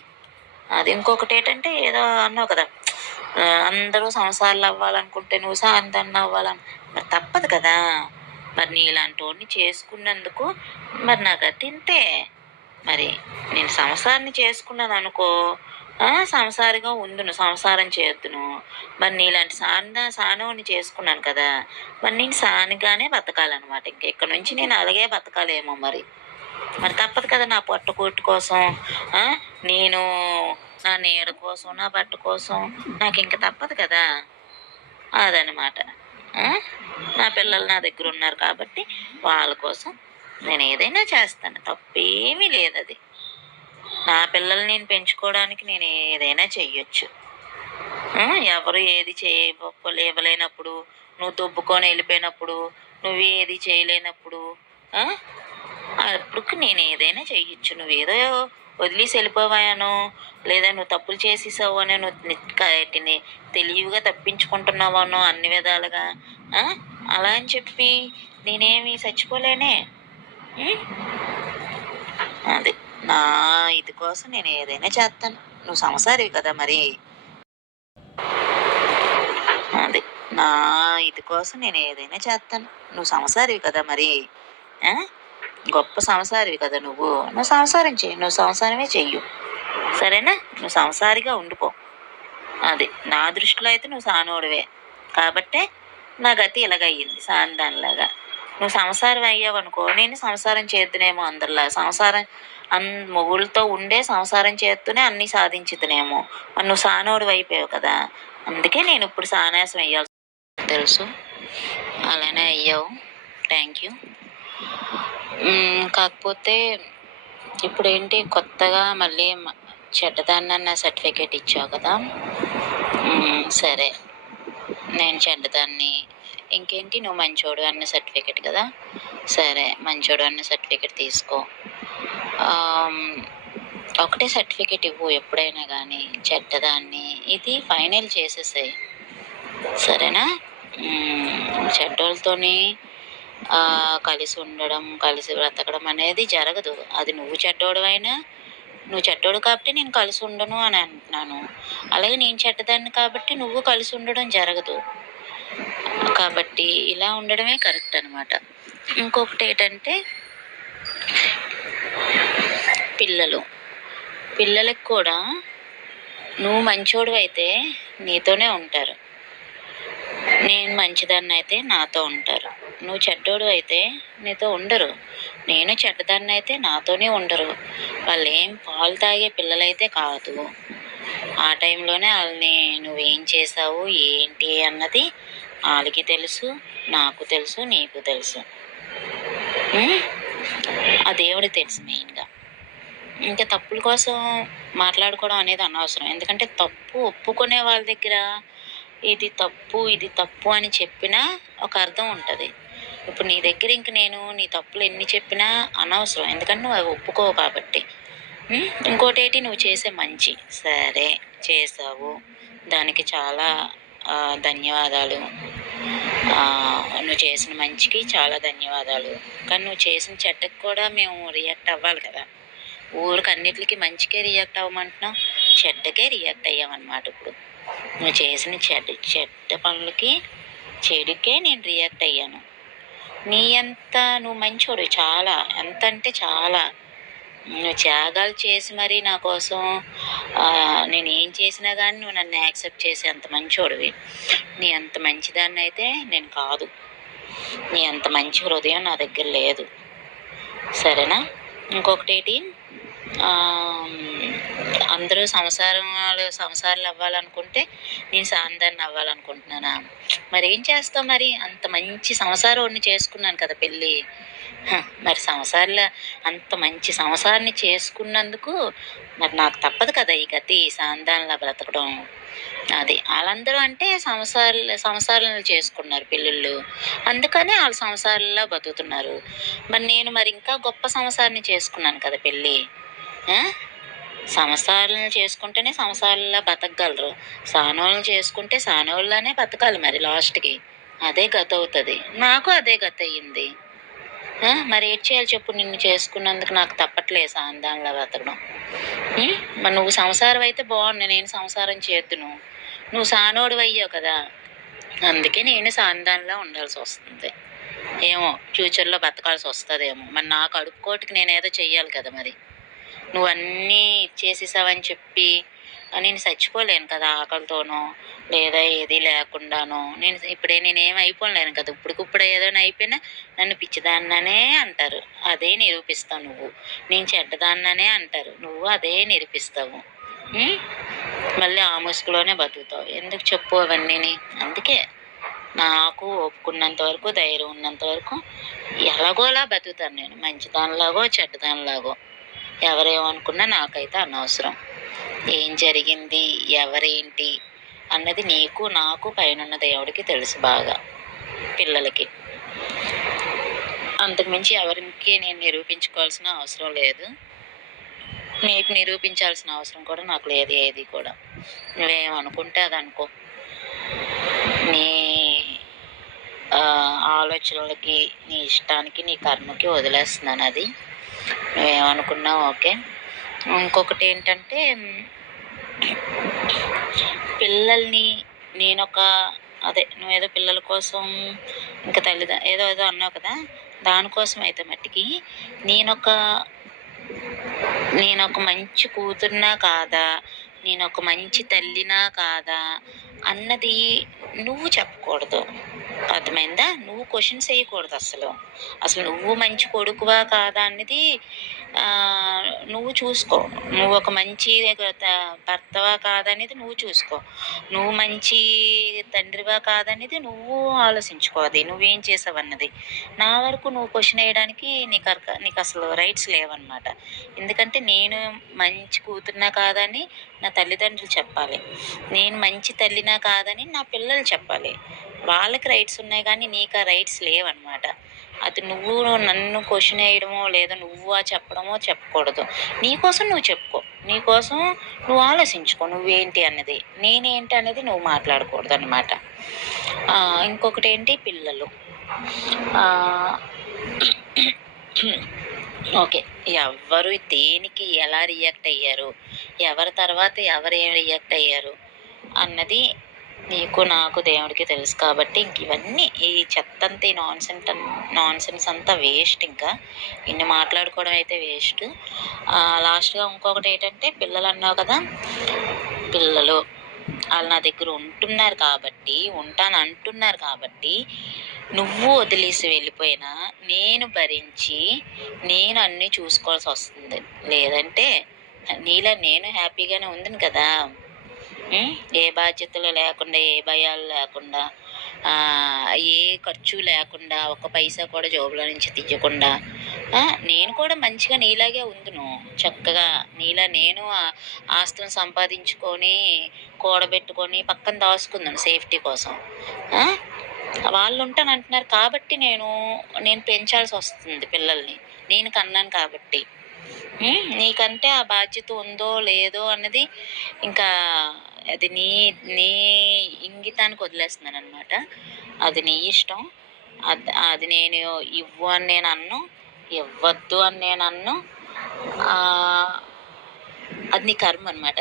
అది ఇంకొకటి ఏంటంటే ఏదో అన్నావు కదా, అందరూ సంసారాలు అవ్వాలనుకుంటే నువ్వు సాంతాన్ని అవ్వాలని, మరి తప్పదు కదా. మరి నీలాంటి వాడిని చేసుకున్నందుకు మరి నాకు అది తింటే, మరి నేను సంసారాన్ని చేసుకున్నాను అనుకో, సంసారిగా ఉందును, సంసారం చేద్దును. మరి నీలాంటి సానవాడిని చేసుకున్నాను కదా, మరి నేను సానిగానే బతకాలన్నమాట. ఇంక ఇక్కడ నుంచి నేను అలాగే బతకాలేమో మరి తప్పదు కదా. నా పొట్టకూటి కోసం, నేను నా నీడ కోసం, నా బట్ట కోసం నాకు ఇంక తప్పదు కదా. అదనమాట. నా పిల్లలు నా దగ్గర ఉన్నారు కాబట్టి వాళ్ళ కోసం నేను ఏదైనా చేస్తాను, తప్పేమీ లేదు. అది నా పిల్లల్ని నేను పెంచుకోవడానికి నేను ఏదైనా చెయ్యొచ్చు. ఎవరు ఏది ఇవ్వలేనప్పుడు, నువ్వు దొబ్బుకొని వెళ్ళిపోయినప్పుడు, నువ్వు ఏది చేయలేనప్పుడు అప్పుడు నేను ఏదైనా చెయ్యొచ్చు. నువ్వేదో వదిలేసి వెళ్ళిపోవానో, లేదా నువ్వు తప్పులు చేసేసావు అని నువ్వు తెలివిగా తప్పించుకుంటున్నావనో అన్ని విధాలుగా అలా అని చెప్పి నేనేమి చచ్చిపోలేనే. అది నా ఇది కోసం నేను ఏదైనా చేస్తాను. నువ్వు సంసారివి కదా మరి. అది నా ఇది కోసం నేను ఏదైనా చేస్తాను. నువ్వు సంసారివి కదా మరి. గొప్ప సంసారివి కదా నువ్వు సంసారం చెయ్యి, నువ్వు సంసారమే చెయ్యు, సరేనా. నువ్వు సంసారిగా ఉండిపో. అది నా దృష్టిలో అయితే నువ్వు సానోడివే కాబట్టే నా గతి ఇలాగయ్యింది, సాందానిలాగా. నువ్వు సంసారం అయ్యావనుకో, నేను సంసారం చేద్దునేమో అందరిలా. సంసారం మొగుళ్ళతో ఉండే సంసారం చేస్తూనే అన్నీ సాధించుతునేమో. నువ్వు సానోడు అయిపోయావు కదా, అందుకే నేను ఇప్పుడు సానాసం అయ్యాల్సి తెలుసు. అలానే అయ్యావు, థ్యాంక్ యూ. కాకపోతే ఇప్పుడు ఏంటి కొత్తగా మళ్ళీ చెడ్డదాన్ని అన్న సర్టిఫికేట్ ఇచ్చావు కదా. సరే, నేను చెడ్డదాన్ని, ఇంకేంటి నువ్వు మంచోడు అన్న సర్టిఫికేట్ కదా. సరే, మంచోడు అన్న సర్టిఫికేట్ తీసుకో. ఒకటే సర్టిఫికేట్ ఇవ్వు ఎప్పుడైనా కానీ, చెడ్డదాన్ని ఇది ఫైనల్ చేసేసాయి, సరేనా. చెడ్డోళ్ళతోని కలిసి ఉండడం, కలిసి బ్రతకడం అనేది జరగదు. అది నువ్వు చెడ్డోడు అయినా, నువ్వు చెడ్డోడు కాబట్టి నేను కలిసి ఉండను అని అంటున్నాను. అలాగే నేను చెడ్డదాన్ని కాబట్టి నువ్వు కలిసి ఉండడం జరగదు. కాబట్టి ఇలా ఉండడమే కరెక్ట్ అనమాట. ఇంకొకటి ఏంటంటే పిల్లలకు కూడా నువ్వు మంచోడు అయితే నీతోనే ఉంటారు, నేను మంచిదాన్ని అయితే నాతో ఉంటారు. నువ్వు చెడ్డోడు అయితే నీతో ఉండరు, నేను చెడ్డదాన్ని అయితే నాతోనే ఉండరు. వాళ్ళు ఏం పాలు తాగే పిల్లలైతే కాదు. ఆ టైంలోనే వాళ్ళని నువ్వేం చేసావు ఏంటి అన్నది వాళ్ళకి తెలుసు, నాకు తెలుసు, నీకు తెలుసు, ఆ దేవుడికి తెలుసు మెయిన్గా. ఇంకా తప్పుల కోసం మాట్లాడుకోవడం అనేది అనవసరం. ఎందుకంటే తప్పు ఒప్పుకునే వాళ్ళ దగ్గర ఇది తప్పు అని చెప్పినా ఒక అర్థం ఉంటుంది. ఇప్పుడు నీ దగ్గర ఇంక నేను నీ తప్పులు ఎన్ని చెప్పినా అనవసరం, ఎందుకంటే నువ్వు అవి ఒప్పుకోవు కాబట్టి. ఇంకోటి ఏంటి, నువ్వు చేసే మంచి, సరే చేసావు, దానికి చాలా ధన్యవాదాలు. నువ్వు చేసిన మంచికి చాలా ధన్యవాదాలు. కానీ నువ్వు చేసిన చెడ్డకి కూడా మేము రియాక్ట్ అవ్వాలి కదా. ఊరికి అన్నిటికీ మంచికే రియాక్ట్ అవ్వమంటున్నావు, చెడ్డకే రియాక్ట్ అయ్యామన్నమాట. ఇప్పుడు నువ్వు చేసిన చెడ్డ పనులకి, చెడుకే నేను రియాక్ట్ అయ్యాను. నువ్వు మంచోడు, చాలా, ఎంత అంటే చాలా. నువ్వు త్యాగాలు చేసి మరీ నా కోసం నేను ఏం చేసినా కానీ నువ్వు నన్ను యాక్సెప్ట్ చేసి అంత మంచోడివి. నీ అంత మంచిదాన్ని అయితే నేను కాదు, నీ అంత మంచి హృదయం నా దగ్గర లేదు, సరేనా. ఇంకొకటి ఏంటి, అందరూ సంసారాలు అవ్వాలనుకుంటే నేను సాందాన్ని అవ్వాలనుకుంటున్నానా? మరి ఏం చేస్తావు మరి? అంత మంచి సంసారాన్ని చేసుకున్నాను కదా పెళ్ళి. మరి అంత మంచి సంసారాన్ని చేసుకున్నందుకు మరి నాకు తప్పదు కదా ఈ గతి సాందాన్లా బ్రతకడం. అది ఆళ్ళందరూ అంటే సంసారాలు చేసుకున్నారు పెళ్ళిళ్ళు. అందుకని ఆళ్ళు సంసారాల్లా బతుకుతున్నారు. మరి ఇంకా గొప్ప సంసారాన్ని చేసుకున్నాను కదా పెళ్ళి. ఆ! సంసారాలను చేసుకుంటేనే సంసారాల్లా బతకగలరు. సానోళ్ళని చేసుకుంటే సానోళ్ళలానే బతకాలి మరి లాస్ట్‌కి. అదే గతవుతది. నాకు అదే గతయ్యింది. మరి ఏటి చేయాలి చెప్పు? నిన్ను చేసుకున్నందుకు నాకు తప్పట్లే సాందాంలా బతకడం. మరి నువ్వు సంసారం అయితే బావుండు. నేను సంసారం చేద్దును. నువ్వు సానోడివయ్యావు కదా! అందుకే నేను సాందాంలా ఉండాల్సొస్తుంది. ఏమో ఫ్యూచర్‌లో బతకాల్సొస్తదేమో! మరి నా కడుపు కోటికి నేనేదో చెయ్యాలి కదా మరి. నువ్వన్నీ ఇచ్చేసేసావని చెప్పి నేను చచ్చిపోలేను కదా ఆకలితోనో, లేదా ఏది లేకుండానో. నేనేమి అయిపోలేను కదా! ఇప్పటికిప్పుడు ఏదైనా అయిపోయినా నన్ను పిచ్చిదాన్ననే అంటారు. అదే నిరూపిస్తావు నువ్వు. నేను చెడ్డదాన్ననే అంటారు. నువ్వు అదే నిరూపిస్తావు. హ్మ్. మళ్ళీ ఆ ముసుగులోనే బతుకుతావు. ఎందుకు చెప్పు అవన్నీని? అందుకే నాకు ఒప్పుకున్నంత వరకు, ధైర్యం ఉన్నంత వరకు ఎలాగోలా బతుకుతాను నేను. మంచిదానిలాగో, చెడ్డదానిలాగో. ఎవరేమనుకున్నా నాకైతే అనవసరం. ఏం జరిగింది, ఎవరేంటి అన్నది నీకు, నాకు, పైనున్న దేవుడికి తెలుసు బాగా. పిల్లలకి. అంతకుమించి ఎవరికి నేను నిరూపించుకోవాల్సిన అవసరం లేదు. నీకు నిరూపించాల్సిన అవసరం కూడా నాకు లేదు ఏది కూడా. నువ్వేమనుకుంటే అది అనుకో. నీ ఆలోచనలకి, నీ ఇష్టానికి, నీ కర్మకి వదిలేస్తున్నాను అది. నువ్వేమనుకున్నా ఓకే. ఇంకొకటి ఏంటంటే పిల్లల్ని నువ్వేదో పిల్లల కోసం ఇంకా ఏదో ఏదో అన్నావు కదా! దానికోసం అయితే మట్టికి నేనొక మంచి కూతురునా కాదా, నేనొక మంచి తల్లినా కాదా అన్నది నువ్వు చెప్పకూడదు. అర్థమైందా? నువ్వు క్వెషన్స్ వేయకూడదు అసలు. నువ్వు మంచి కొడుకువా కాదా అన్నది నువ్వు చూసుకో. నువ్వు ఒక మంచి భర్తవా కాదనేది నువ్వు చూసుకో. నువ్వు మంచి తండ్రివా కాదనేది నువ్వు ఆలోచించుకో. అది నువ్వేం చేసావన్నది. నా వరకు నువ్వు క్వెషన్ వేయడానికి నీకు అసలు రైట్స్ లేవన్నమాట. ఎందుకంటే నేను మంచి కూతురునా కాదని నా తల్లిదండ్రులు చెప్పాలి. నేను మంచి తల్లినా కాదని నా పిల్లలు చెప్పాలి. వాళ్ళకి రైట్స్ ఉన్నాయి కానీ నీకు ఆ రైట్స్ లేవన్నమాట. అది నువ్వు నన్ను క్వెషన్ వేయడమో లేదా నువ్వు చెప్పడమో చెప్పకూడదు. నీకోసం నువ్వు చెప్పుకో. నీకోసం నువ్వు ఆలోచించుకో నువ్వేంటి అన్నది. నేనేంటి అనేది నువ్వు మాట్లాడకూడదు అన్నమాట. ఇంకొకటి ఏంటి పిల్లలు. ఓకే. ఎవ్వరు దేనికి ఎలా రియాక్ట్ అయ్యారు, ఎవరి తర్వాత ఎవరేం రియాక్ట్ అయ్యారు అన్నది నీకు, నాకు, దేవుడికి తెలుసు. కాబట్టి ఇంక ఇవన్నీ ఈ చెత్తంతా ఈ నాన్సెన్స్ అంతా వేస్ట్. ఇంకా ఇన్ని మాట్లాడుకోవడం అయితే వేస్ట్. లాస్ట్గా ఇంకొకటి ఏంటంటే పిల్లలు అన్నావు కదా! పిల్లలు వాళ్ళు నా దగ్గర ఉంటానంటున్నారు కాబట్టి నువ్వు వదిలేసి వెళ్ళిపోయినా నేను భరించి నేను అన్నీ చూసుకోవాల్సి వస్తుంది. లేదంటే నీలా నేను హ్యాపీగానే ఉందిను కదా! ఏ బాధ్యతలు లేకుండా, ఏ భయాలు లేకుండా, ఏ ఖర్చు లేకుండా, ఒక్క పైసా కూడా జోబులో నుంచి తీయకుండా నేను కూడా మంచిగా నీలాగే ఉందును. చక్కగా నీలా నేను ఆస్తులను సంపాదించుకొని, కూడబెట్టుకొని పక్కన దాచుకుందును సేఫ్టీ కోసం. వాళ్ళు ఉంటానంటున్నారు కాబట్టి నేను పెంచాల్సి వస్తుంది పిల్లల్ని. నేను కన్నాను కాబట్టి. నీకంటే ఆ బాధ్యత ఉందో లేదో అన్నది ఇంకా అది నీ ఇంగితానికి వదిలేస్తున్నానన్నమాట. అది నీ ఇష్టం. అది నేను ఇవ్వు అని నేను అనను, ఇవ్వద్దు అని నేను అనను. అది నీ కర్మ అన్నమాట.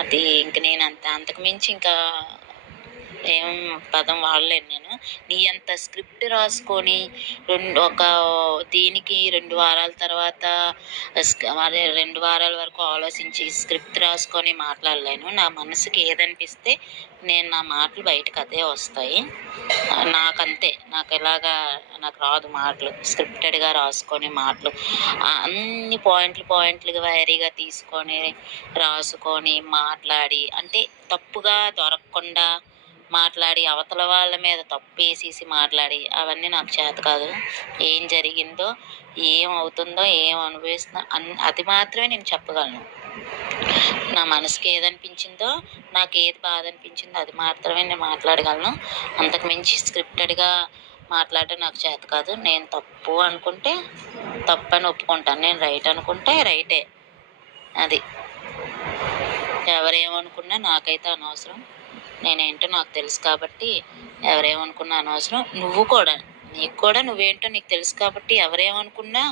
అది ఇంక నేను అంతకు మించి ఇంకా ఏం పదం వాడలేను నేను. నీ అంత స్క్రిప్ట్ రాసుకొని ఒక దీనికి 2 వారాల తర్వాత మరి 2 వారాల వరకు ఆలోచించి స్క్రిప్ట్ రాసుకొని మాట్లాడలేను. నా మనసుకి ఏదనిపిస్తే నేను నా మాటలు బయటకు అదే వస్తాయి. నాకంతే. నాకు రాదు మాటలు. స్క్రిప్టెడ్‌గా రాసుకొని మాటలు అన్ని పాయింట్లుగా వైరీగా తీసుకొని, రాసుకొని, మాట్లాడి అంటే తప్పుగా దొరకకుండా మాట్లాడి, అవతల వాళ్ళ మీద తప్పేసేసి మాట్లాడి అవన్నీ నాకు చేత కాదు. ఏం జరిగిందో, ఏమవుతుందో, ఏం అనుభవిస్తున్నా అది మాత్రమే నేను చెప్పగలను. నా మనసుకి ఏదనిపించిందో, నాకేది బాధ అనిపించిందో అది మాత్రమే నేను మాట్లాడగలను. అంతకు మించి స్క్రిప్టెడ్‌గా మాట్లాడడం నాకు చేత కాదు. నేను తప్పు అనుకుంటే తప్పని ఒప్పుకుంటాను. నేను రైట్ అనుకుంటే రైటే. అది. ఎవరేమనుకున్నా నాకైతే అనవసరం. నేనేంటో నాకు తెలుసు కాబట్టి ఎవరేమనుకున్నా అనవసరం. నీకు కూడా నువ్వేంటో నీకు తెలుసు కాబట్టి ఎవరేమనుకున్నా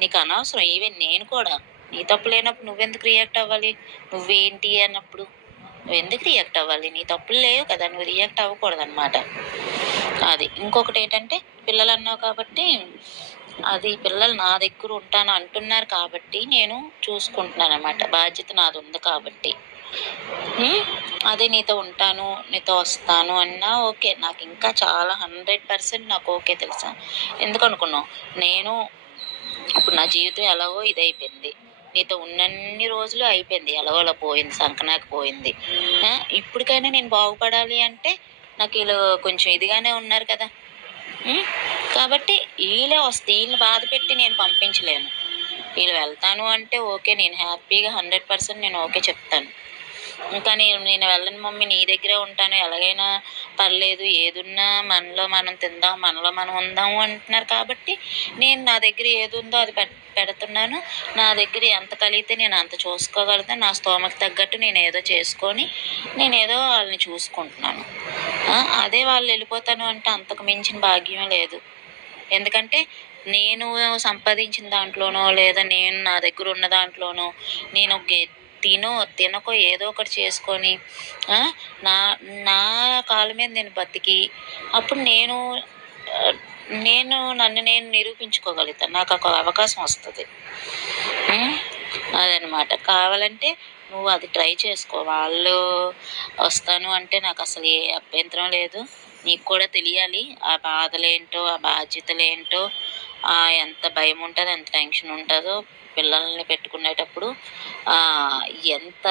నీకు అనవసరం. ఈవెన్ నేను కూడా. నీ తప్పు లేనప్పుడు నువ్వెందుకు రియాక్ట్ అవ్వాలి? నువ్వేంటి అన్నప్పుడు నువ్వెందుకు రియాక్ట్ అవ్వాలి? నీ తప్పులు లేవు కదా, నువ్వు రియాక్ట్ అవ్వకూడదనమాట. అది. ఇంకొకటేంటంటే పిల్లలన్నావు కాబట్టి అది పిల్లలు నా దగ్గర ఉంటాను అంటున్నారు కాబట్టి నేను చూసుకుంటున్నాననమాట. బాధ్యత నాది ఉంది కాబట్టి. అదే నీతో ఉంటాను, నీతో వస్తాను అన్నా ఓకే. నాకు ఇంకా చాలా 100% నాకు ఓకే తెలుసా? ఎందుకనుకున్నావు? నేను ఇప్పుడు నా జీవితం ఎలాగో ఇదైపోయింది. నీతో ఉన్నన్ని రోజులు అయిపోయింది. ఎలాగోలా పోయింది. సంకనాకి పోయింది. ఇప్పటికైనా నేను బాగుపడాలి అంటే నాకు వీళ్ళు కొంచెం ఇదిగానే ఉన్నారు కదా! కాబట్టి వీళ్ళని బాధ పెట్టి నేను పంపించలేను. వీళ్ళు వెళ్తాను అంటే ఓకే. నేను హ్యాపీగా 100% నేను ఓకే చెప్తాను. ఇంకా నేను వెళ్ళను మమ్మీ, నీ దగ్గరే ఉంటాను, ఎలాగైనా పర్లేదు, ఏదున్నా మనలో మనం తిందాం, మనలో మనం ఉందాము అంటున్నారు కాబట్టి నేను నా దగ్గర ఏది ఉందో అది పెడుతున్నాను. నా దగ్గర ఎంత కలిగితే నేను అంత చూసుకోగలుగుతాను. నా స్తోమకు తగ్గట్టు నేను ఏదో చేసుకొని నేనేదో వాళ్ళని చూసుకుంటున్నాను. అదే వాళ్ళు వెళ్ళిపోతాను అంటే అంతకు మించిన భాగ్యం లేదు. ఎందుకంటే నేను సంపాదించిన దాంట్లోనో లేదా నేను నా దగ్గర ఉన్న దాంట్లోనో నేను తినకో ఏదో ఒకటి చేసుకొని నా నా కాళ్ళ మీద నేను బతికి అప్పుడు నన్ను నేను నిరూపించుకోగలుగుతాను. నాకు ఒక అవకాశం వస్తుంది. అదనమాట. కావాలంటే నువ్వు అది ట్రై చేసుకో. వాళ్ళు వస్తాను అంటే నాకు అసలు ఏ అభ్యంతరం లేదు. నీకు కూడా తెలియాలి ఆ బాధలేంటో, ఆ బాధ్యతలేంటో, ఎంత భయం ఉంటుందో, ఎంత టెన్షన్ ఉంటుందో పిల్లల్ని పెట్టుకునేటప్పుడు, ఎంత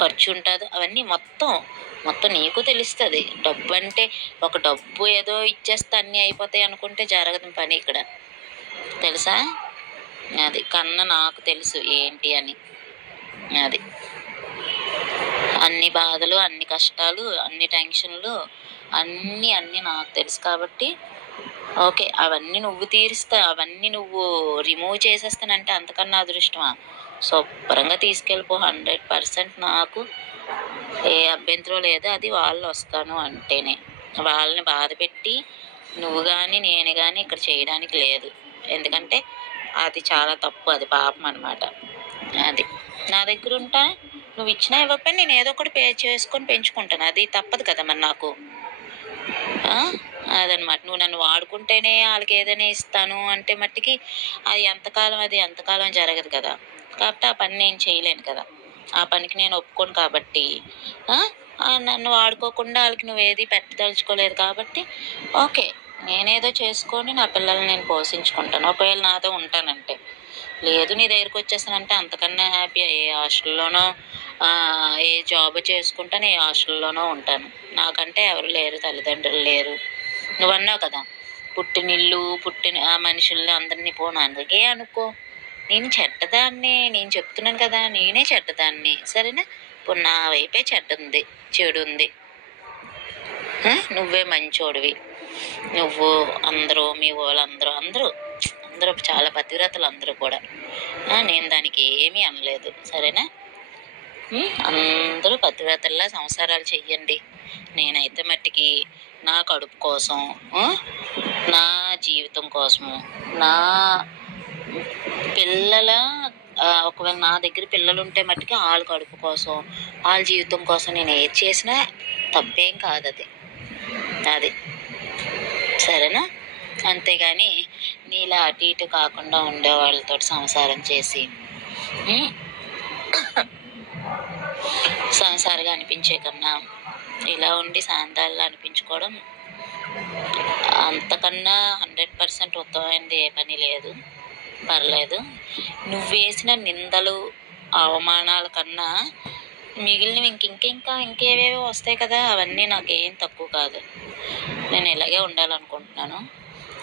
ఖర్చు ఉంటుందో అవన్నీ మొత్తం నీకు తెలుస్తుంది. డబ్బు అంటే డబ్బు ఏదో ఇచ్చేస్తే అన్నీ అయిపోతాయి అనుకుంటే జరగదు పని ఇక్కడ. తెలుసా? అది కన్నా నాకు తెలుసు ఏంటి అని. అది అన్ని బాధలు, అన్ని కష్టాలు, అన్ని టెన్షన్లు అన్నీ నాకు తెలుసు కాబట్టి ఓకే. అవన్నీ నువ్వు అవన్నీ నువ్వు రిమూవ్ చేసేస్తానంటే అంతకన్నా అదృష్టమా? శుభ్రంగా తీసుకెళ్ళిపో. 100% నాకు ఏ అభ్యంతరం లేదు. అది వాళ్ళు వస్తాను అంటేనే. వాళ్ళని బాధ పెట్టి నువ్వు కానీ నేను కానీ ఇక్కడ చేయడానికి లేదు. ఎందుకంటే అది చాలా తప్పు, అది పాపం అనమాట. అది నా దగ్గర ఉంటా, నువ్వు ఇచ్చినా ఇవ్వకపోయినా నేను ఏదో ఒకటి చేసుకొని పెంచుకుంటాను. అది తప్పదు కదా మరి నాకు. అదనమాట. నువ్వు నన్ను వాడుకుంటేనే వాళ్ళకి ఏదైనా ఇస్తాను అంటే మట్టికి అది ఎంతకాలం జరగదు కదా. కాబట్టి ఆ పని నేను చేయలేను కదా. ఆ పనికి నేను ఒప్పుకోను కాబట్టి నన్ను వాడుకోకుండా వాళ్ళకి నువ్వేది పెట్టదలుచుకోలేదు కాబట్టి ఓకే. నేనేదో చేసుకొని నా పిల్లల్ని నేను పోషించుకుంటాను. ఒకవేళ నాతో ఉంటానంటే. లేదు నీ దగ్గరికి వచ్చేసానంటే అంతకన్నా హ్యాపీ. ఏ హాస్టల్లోనో ఏ జాబ్ చేసుకుంటాను, ఏ హాస్టల్లోనో ఉంటాను. నాకంటే ఎవరు లేరు, తల్లిదండ్రులు లేరు. నువ్వన్నావు కదా పుట్టినిల్లు ఆ మనుషుల్ని అందరినీ పోను అందుకే అనుకో. నేను చెడ్డదాన్ని, నేను చెప్తున్నాను కదా, నేనే చెడ్డదాన్ని. సరేనా? ఇప్పుడు నా వైపే చెడు ఉంది. నువ్వే మంచోడివి. నువ్వు మీ వాళ్ళందరూ చాలా పతివ్రతలు అందరూ కూడా. నేను దానికి ఏమీ అనలేదు. సరేనా? అందరూ పతివ్రతల్లా సంసారాలు చెయ్యండి. నేనైతే మట్టికి నా కడుపు కోసం, నా జీవితం కోసము, నా పిల్లల ఒకవేళ నా దగ్గర పిల్లలు ఉంటే మట్టుకి వాళ్ళ కడుపు కోసం, వాళ్ళ జీవితం కోసం నేను ఏది చేసినా తప్పేం కాదు అది. అది సరేనా? అంతేగాని నీలా అటు ఇటు కాకుండా ఉండే వాళ్ళతో సంసారం చేసి ఉమ్, సంసారిగా అనిపించే కన్నా ఇలా ఉండి సాంతాల్లో అనిపించుకోవడం అంతకన్నా 100% ఉత్తమమైనది ఏ పని లేదు. పర్లేదు. నువ్వు వేసిన నిందలు అవమానాల కన్నా మిగిలినవి ఇంకేవేవో వస్తాయి కదా, అవన్నీ నాకేం తక్కువ కాదు. నేను ఇలాగే ఉండాలనుకుంటున్నాను.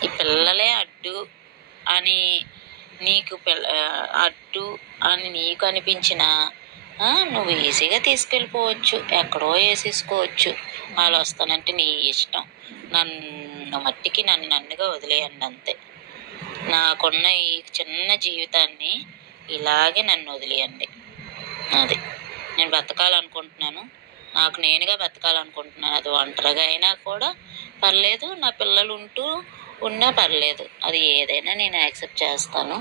ఈ పిల్లలే అడ్డు అని అడ్డు అని నీకు అనిపించిన నువ్వు ఈజీగా తీసుకెళ్ళిపోవచ్చు, ఎక్కడో వేసేసుకోవచ్చు. వాళ్ళు వస్తానంటే నీ ఇష్టం. నన్నుగా వదిలేయండి అంతే. నాకున్న ఈ చిన్న జీవితాన్ని ఇలాగే నన్ను వదిలేయండి. అది నేను బతకాలనుకుంటున్నాను. నాకు నేనుగా బతకాలనుకుంటున్నాను. అది ఒంటరిగా అయినా కూడా పర్లేదు, నా పిల్లలు ఉన్నా పర్లేదు. అది ఏదైనా నేను యాక్సెప్ట్ చేస్తాను.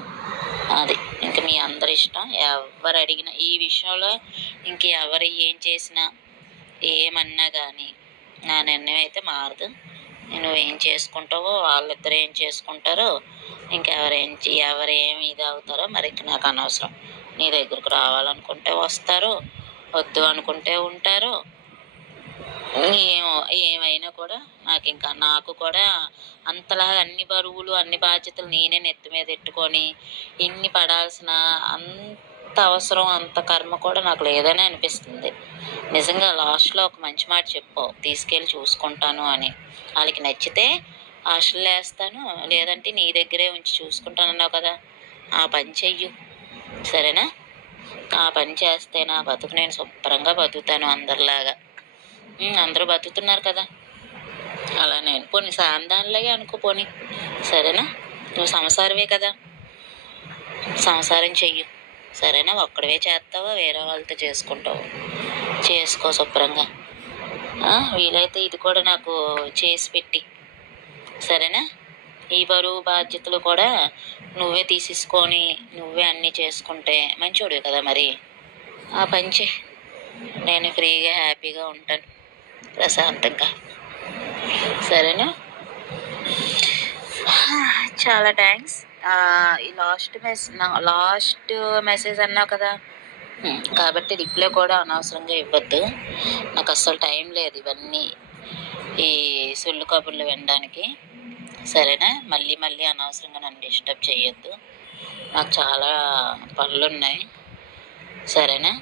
అది ఇంక మీ అందరి ఇష్టం. ఎవరు అడిగినా ఈ విషయంలో ఎవరు ఏం చేసినా ఏమన్నా కానీ నా నిర్ణయం అయితే మారదు. నువ్వేం చేసుకుంటావో వాళ్ళిద్దరు ఏం చేసుకుంటారో ఎవరేమి ఇది అవుతారో మరి ఇంక నాకు అనవసరం. నీ దగ్గరకు రావాలనుకుంటే వస్తారు, వద్దు అనుకుంటే ఉంటారు. ఏమైనా కూడా నాకు కూడా అంతలాగా అన్ని బరువులు అన్ని బాధ్యతలు నేనే నెత్తి మీద పెట్టుకొని ఇన్ని పడాల్సిన అంత అవసరం అంత కర్మ కూడా నాకు లేదని అనిపిస్తుంది. నిజంగా లాస్ట్లో ఒక మంచి మాట చెప్పావు, తీసుకెళ్ళి చూసుకుంటాను అని. వాళ్ళకి నచ్చితే హాస్టల్లో వేస్తాను, లేదంటే నీ దగ్గరే ఉంచి చూసుకుంటానన్నావు కదా, ఆ పని చెయ్యు. సరేనా? ఆ పని చేస్తే నా బతుకు నేను శుభ్రంగా బతుకుతాను అందరిలాగా. అందరూ బతుకుతున్నారు కదా, అలా నేను పోనీ సాందానిలాగే అనుకో పోనీ. సరేనా? నువ్వు సంసారమే కదా, సంసారం చెయ్యు. సరేనా? ఒక్కడవే చేస్తావా, వేరే వాళ్ళతో చేసుకుంటావు, చేసుకో శుభ్రంగా. వీలైతే ఇది కూడా నాకు చేసి పెట్టి. సరేనా? ఈ బరువు బాధ్యతలు కూడా నువ్వే తీసేసుకొని నువ్వే అన్నీ చేసుకుంటే మంచోడు కదా మరి. ఆ పని చెయ్యి, నేను ఫ్రీగా హ్యాపీగా ఉంటాను ప్రశాంతంగా. సరేనా? చాలా థ్యాంక్స్. ఈ లాస్ట్ మెసేజ్ అన్నావు కదా, కాబట్టి రిప్లై కూడా అనవసరంగా ఇవ్వద్దు. నాకు అస్సలు టైం లేదు ఇవన్నీ ఈ సొల్లు కబుర్లు వినడానికి. సరేనా? మళ్ళీ అనవసరంగా నన్ను డిస్టర్బ్ చేయొద్దు. నాకు చాలా పనులు ఉన్నాయి. సరేనా?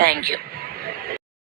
Thank you.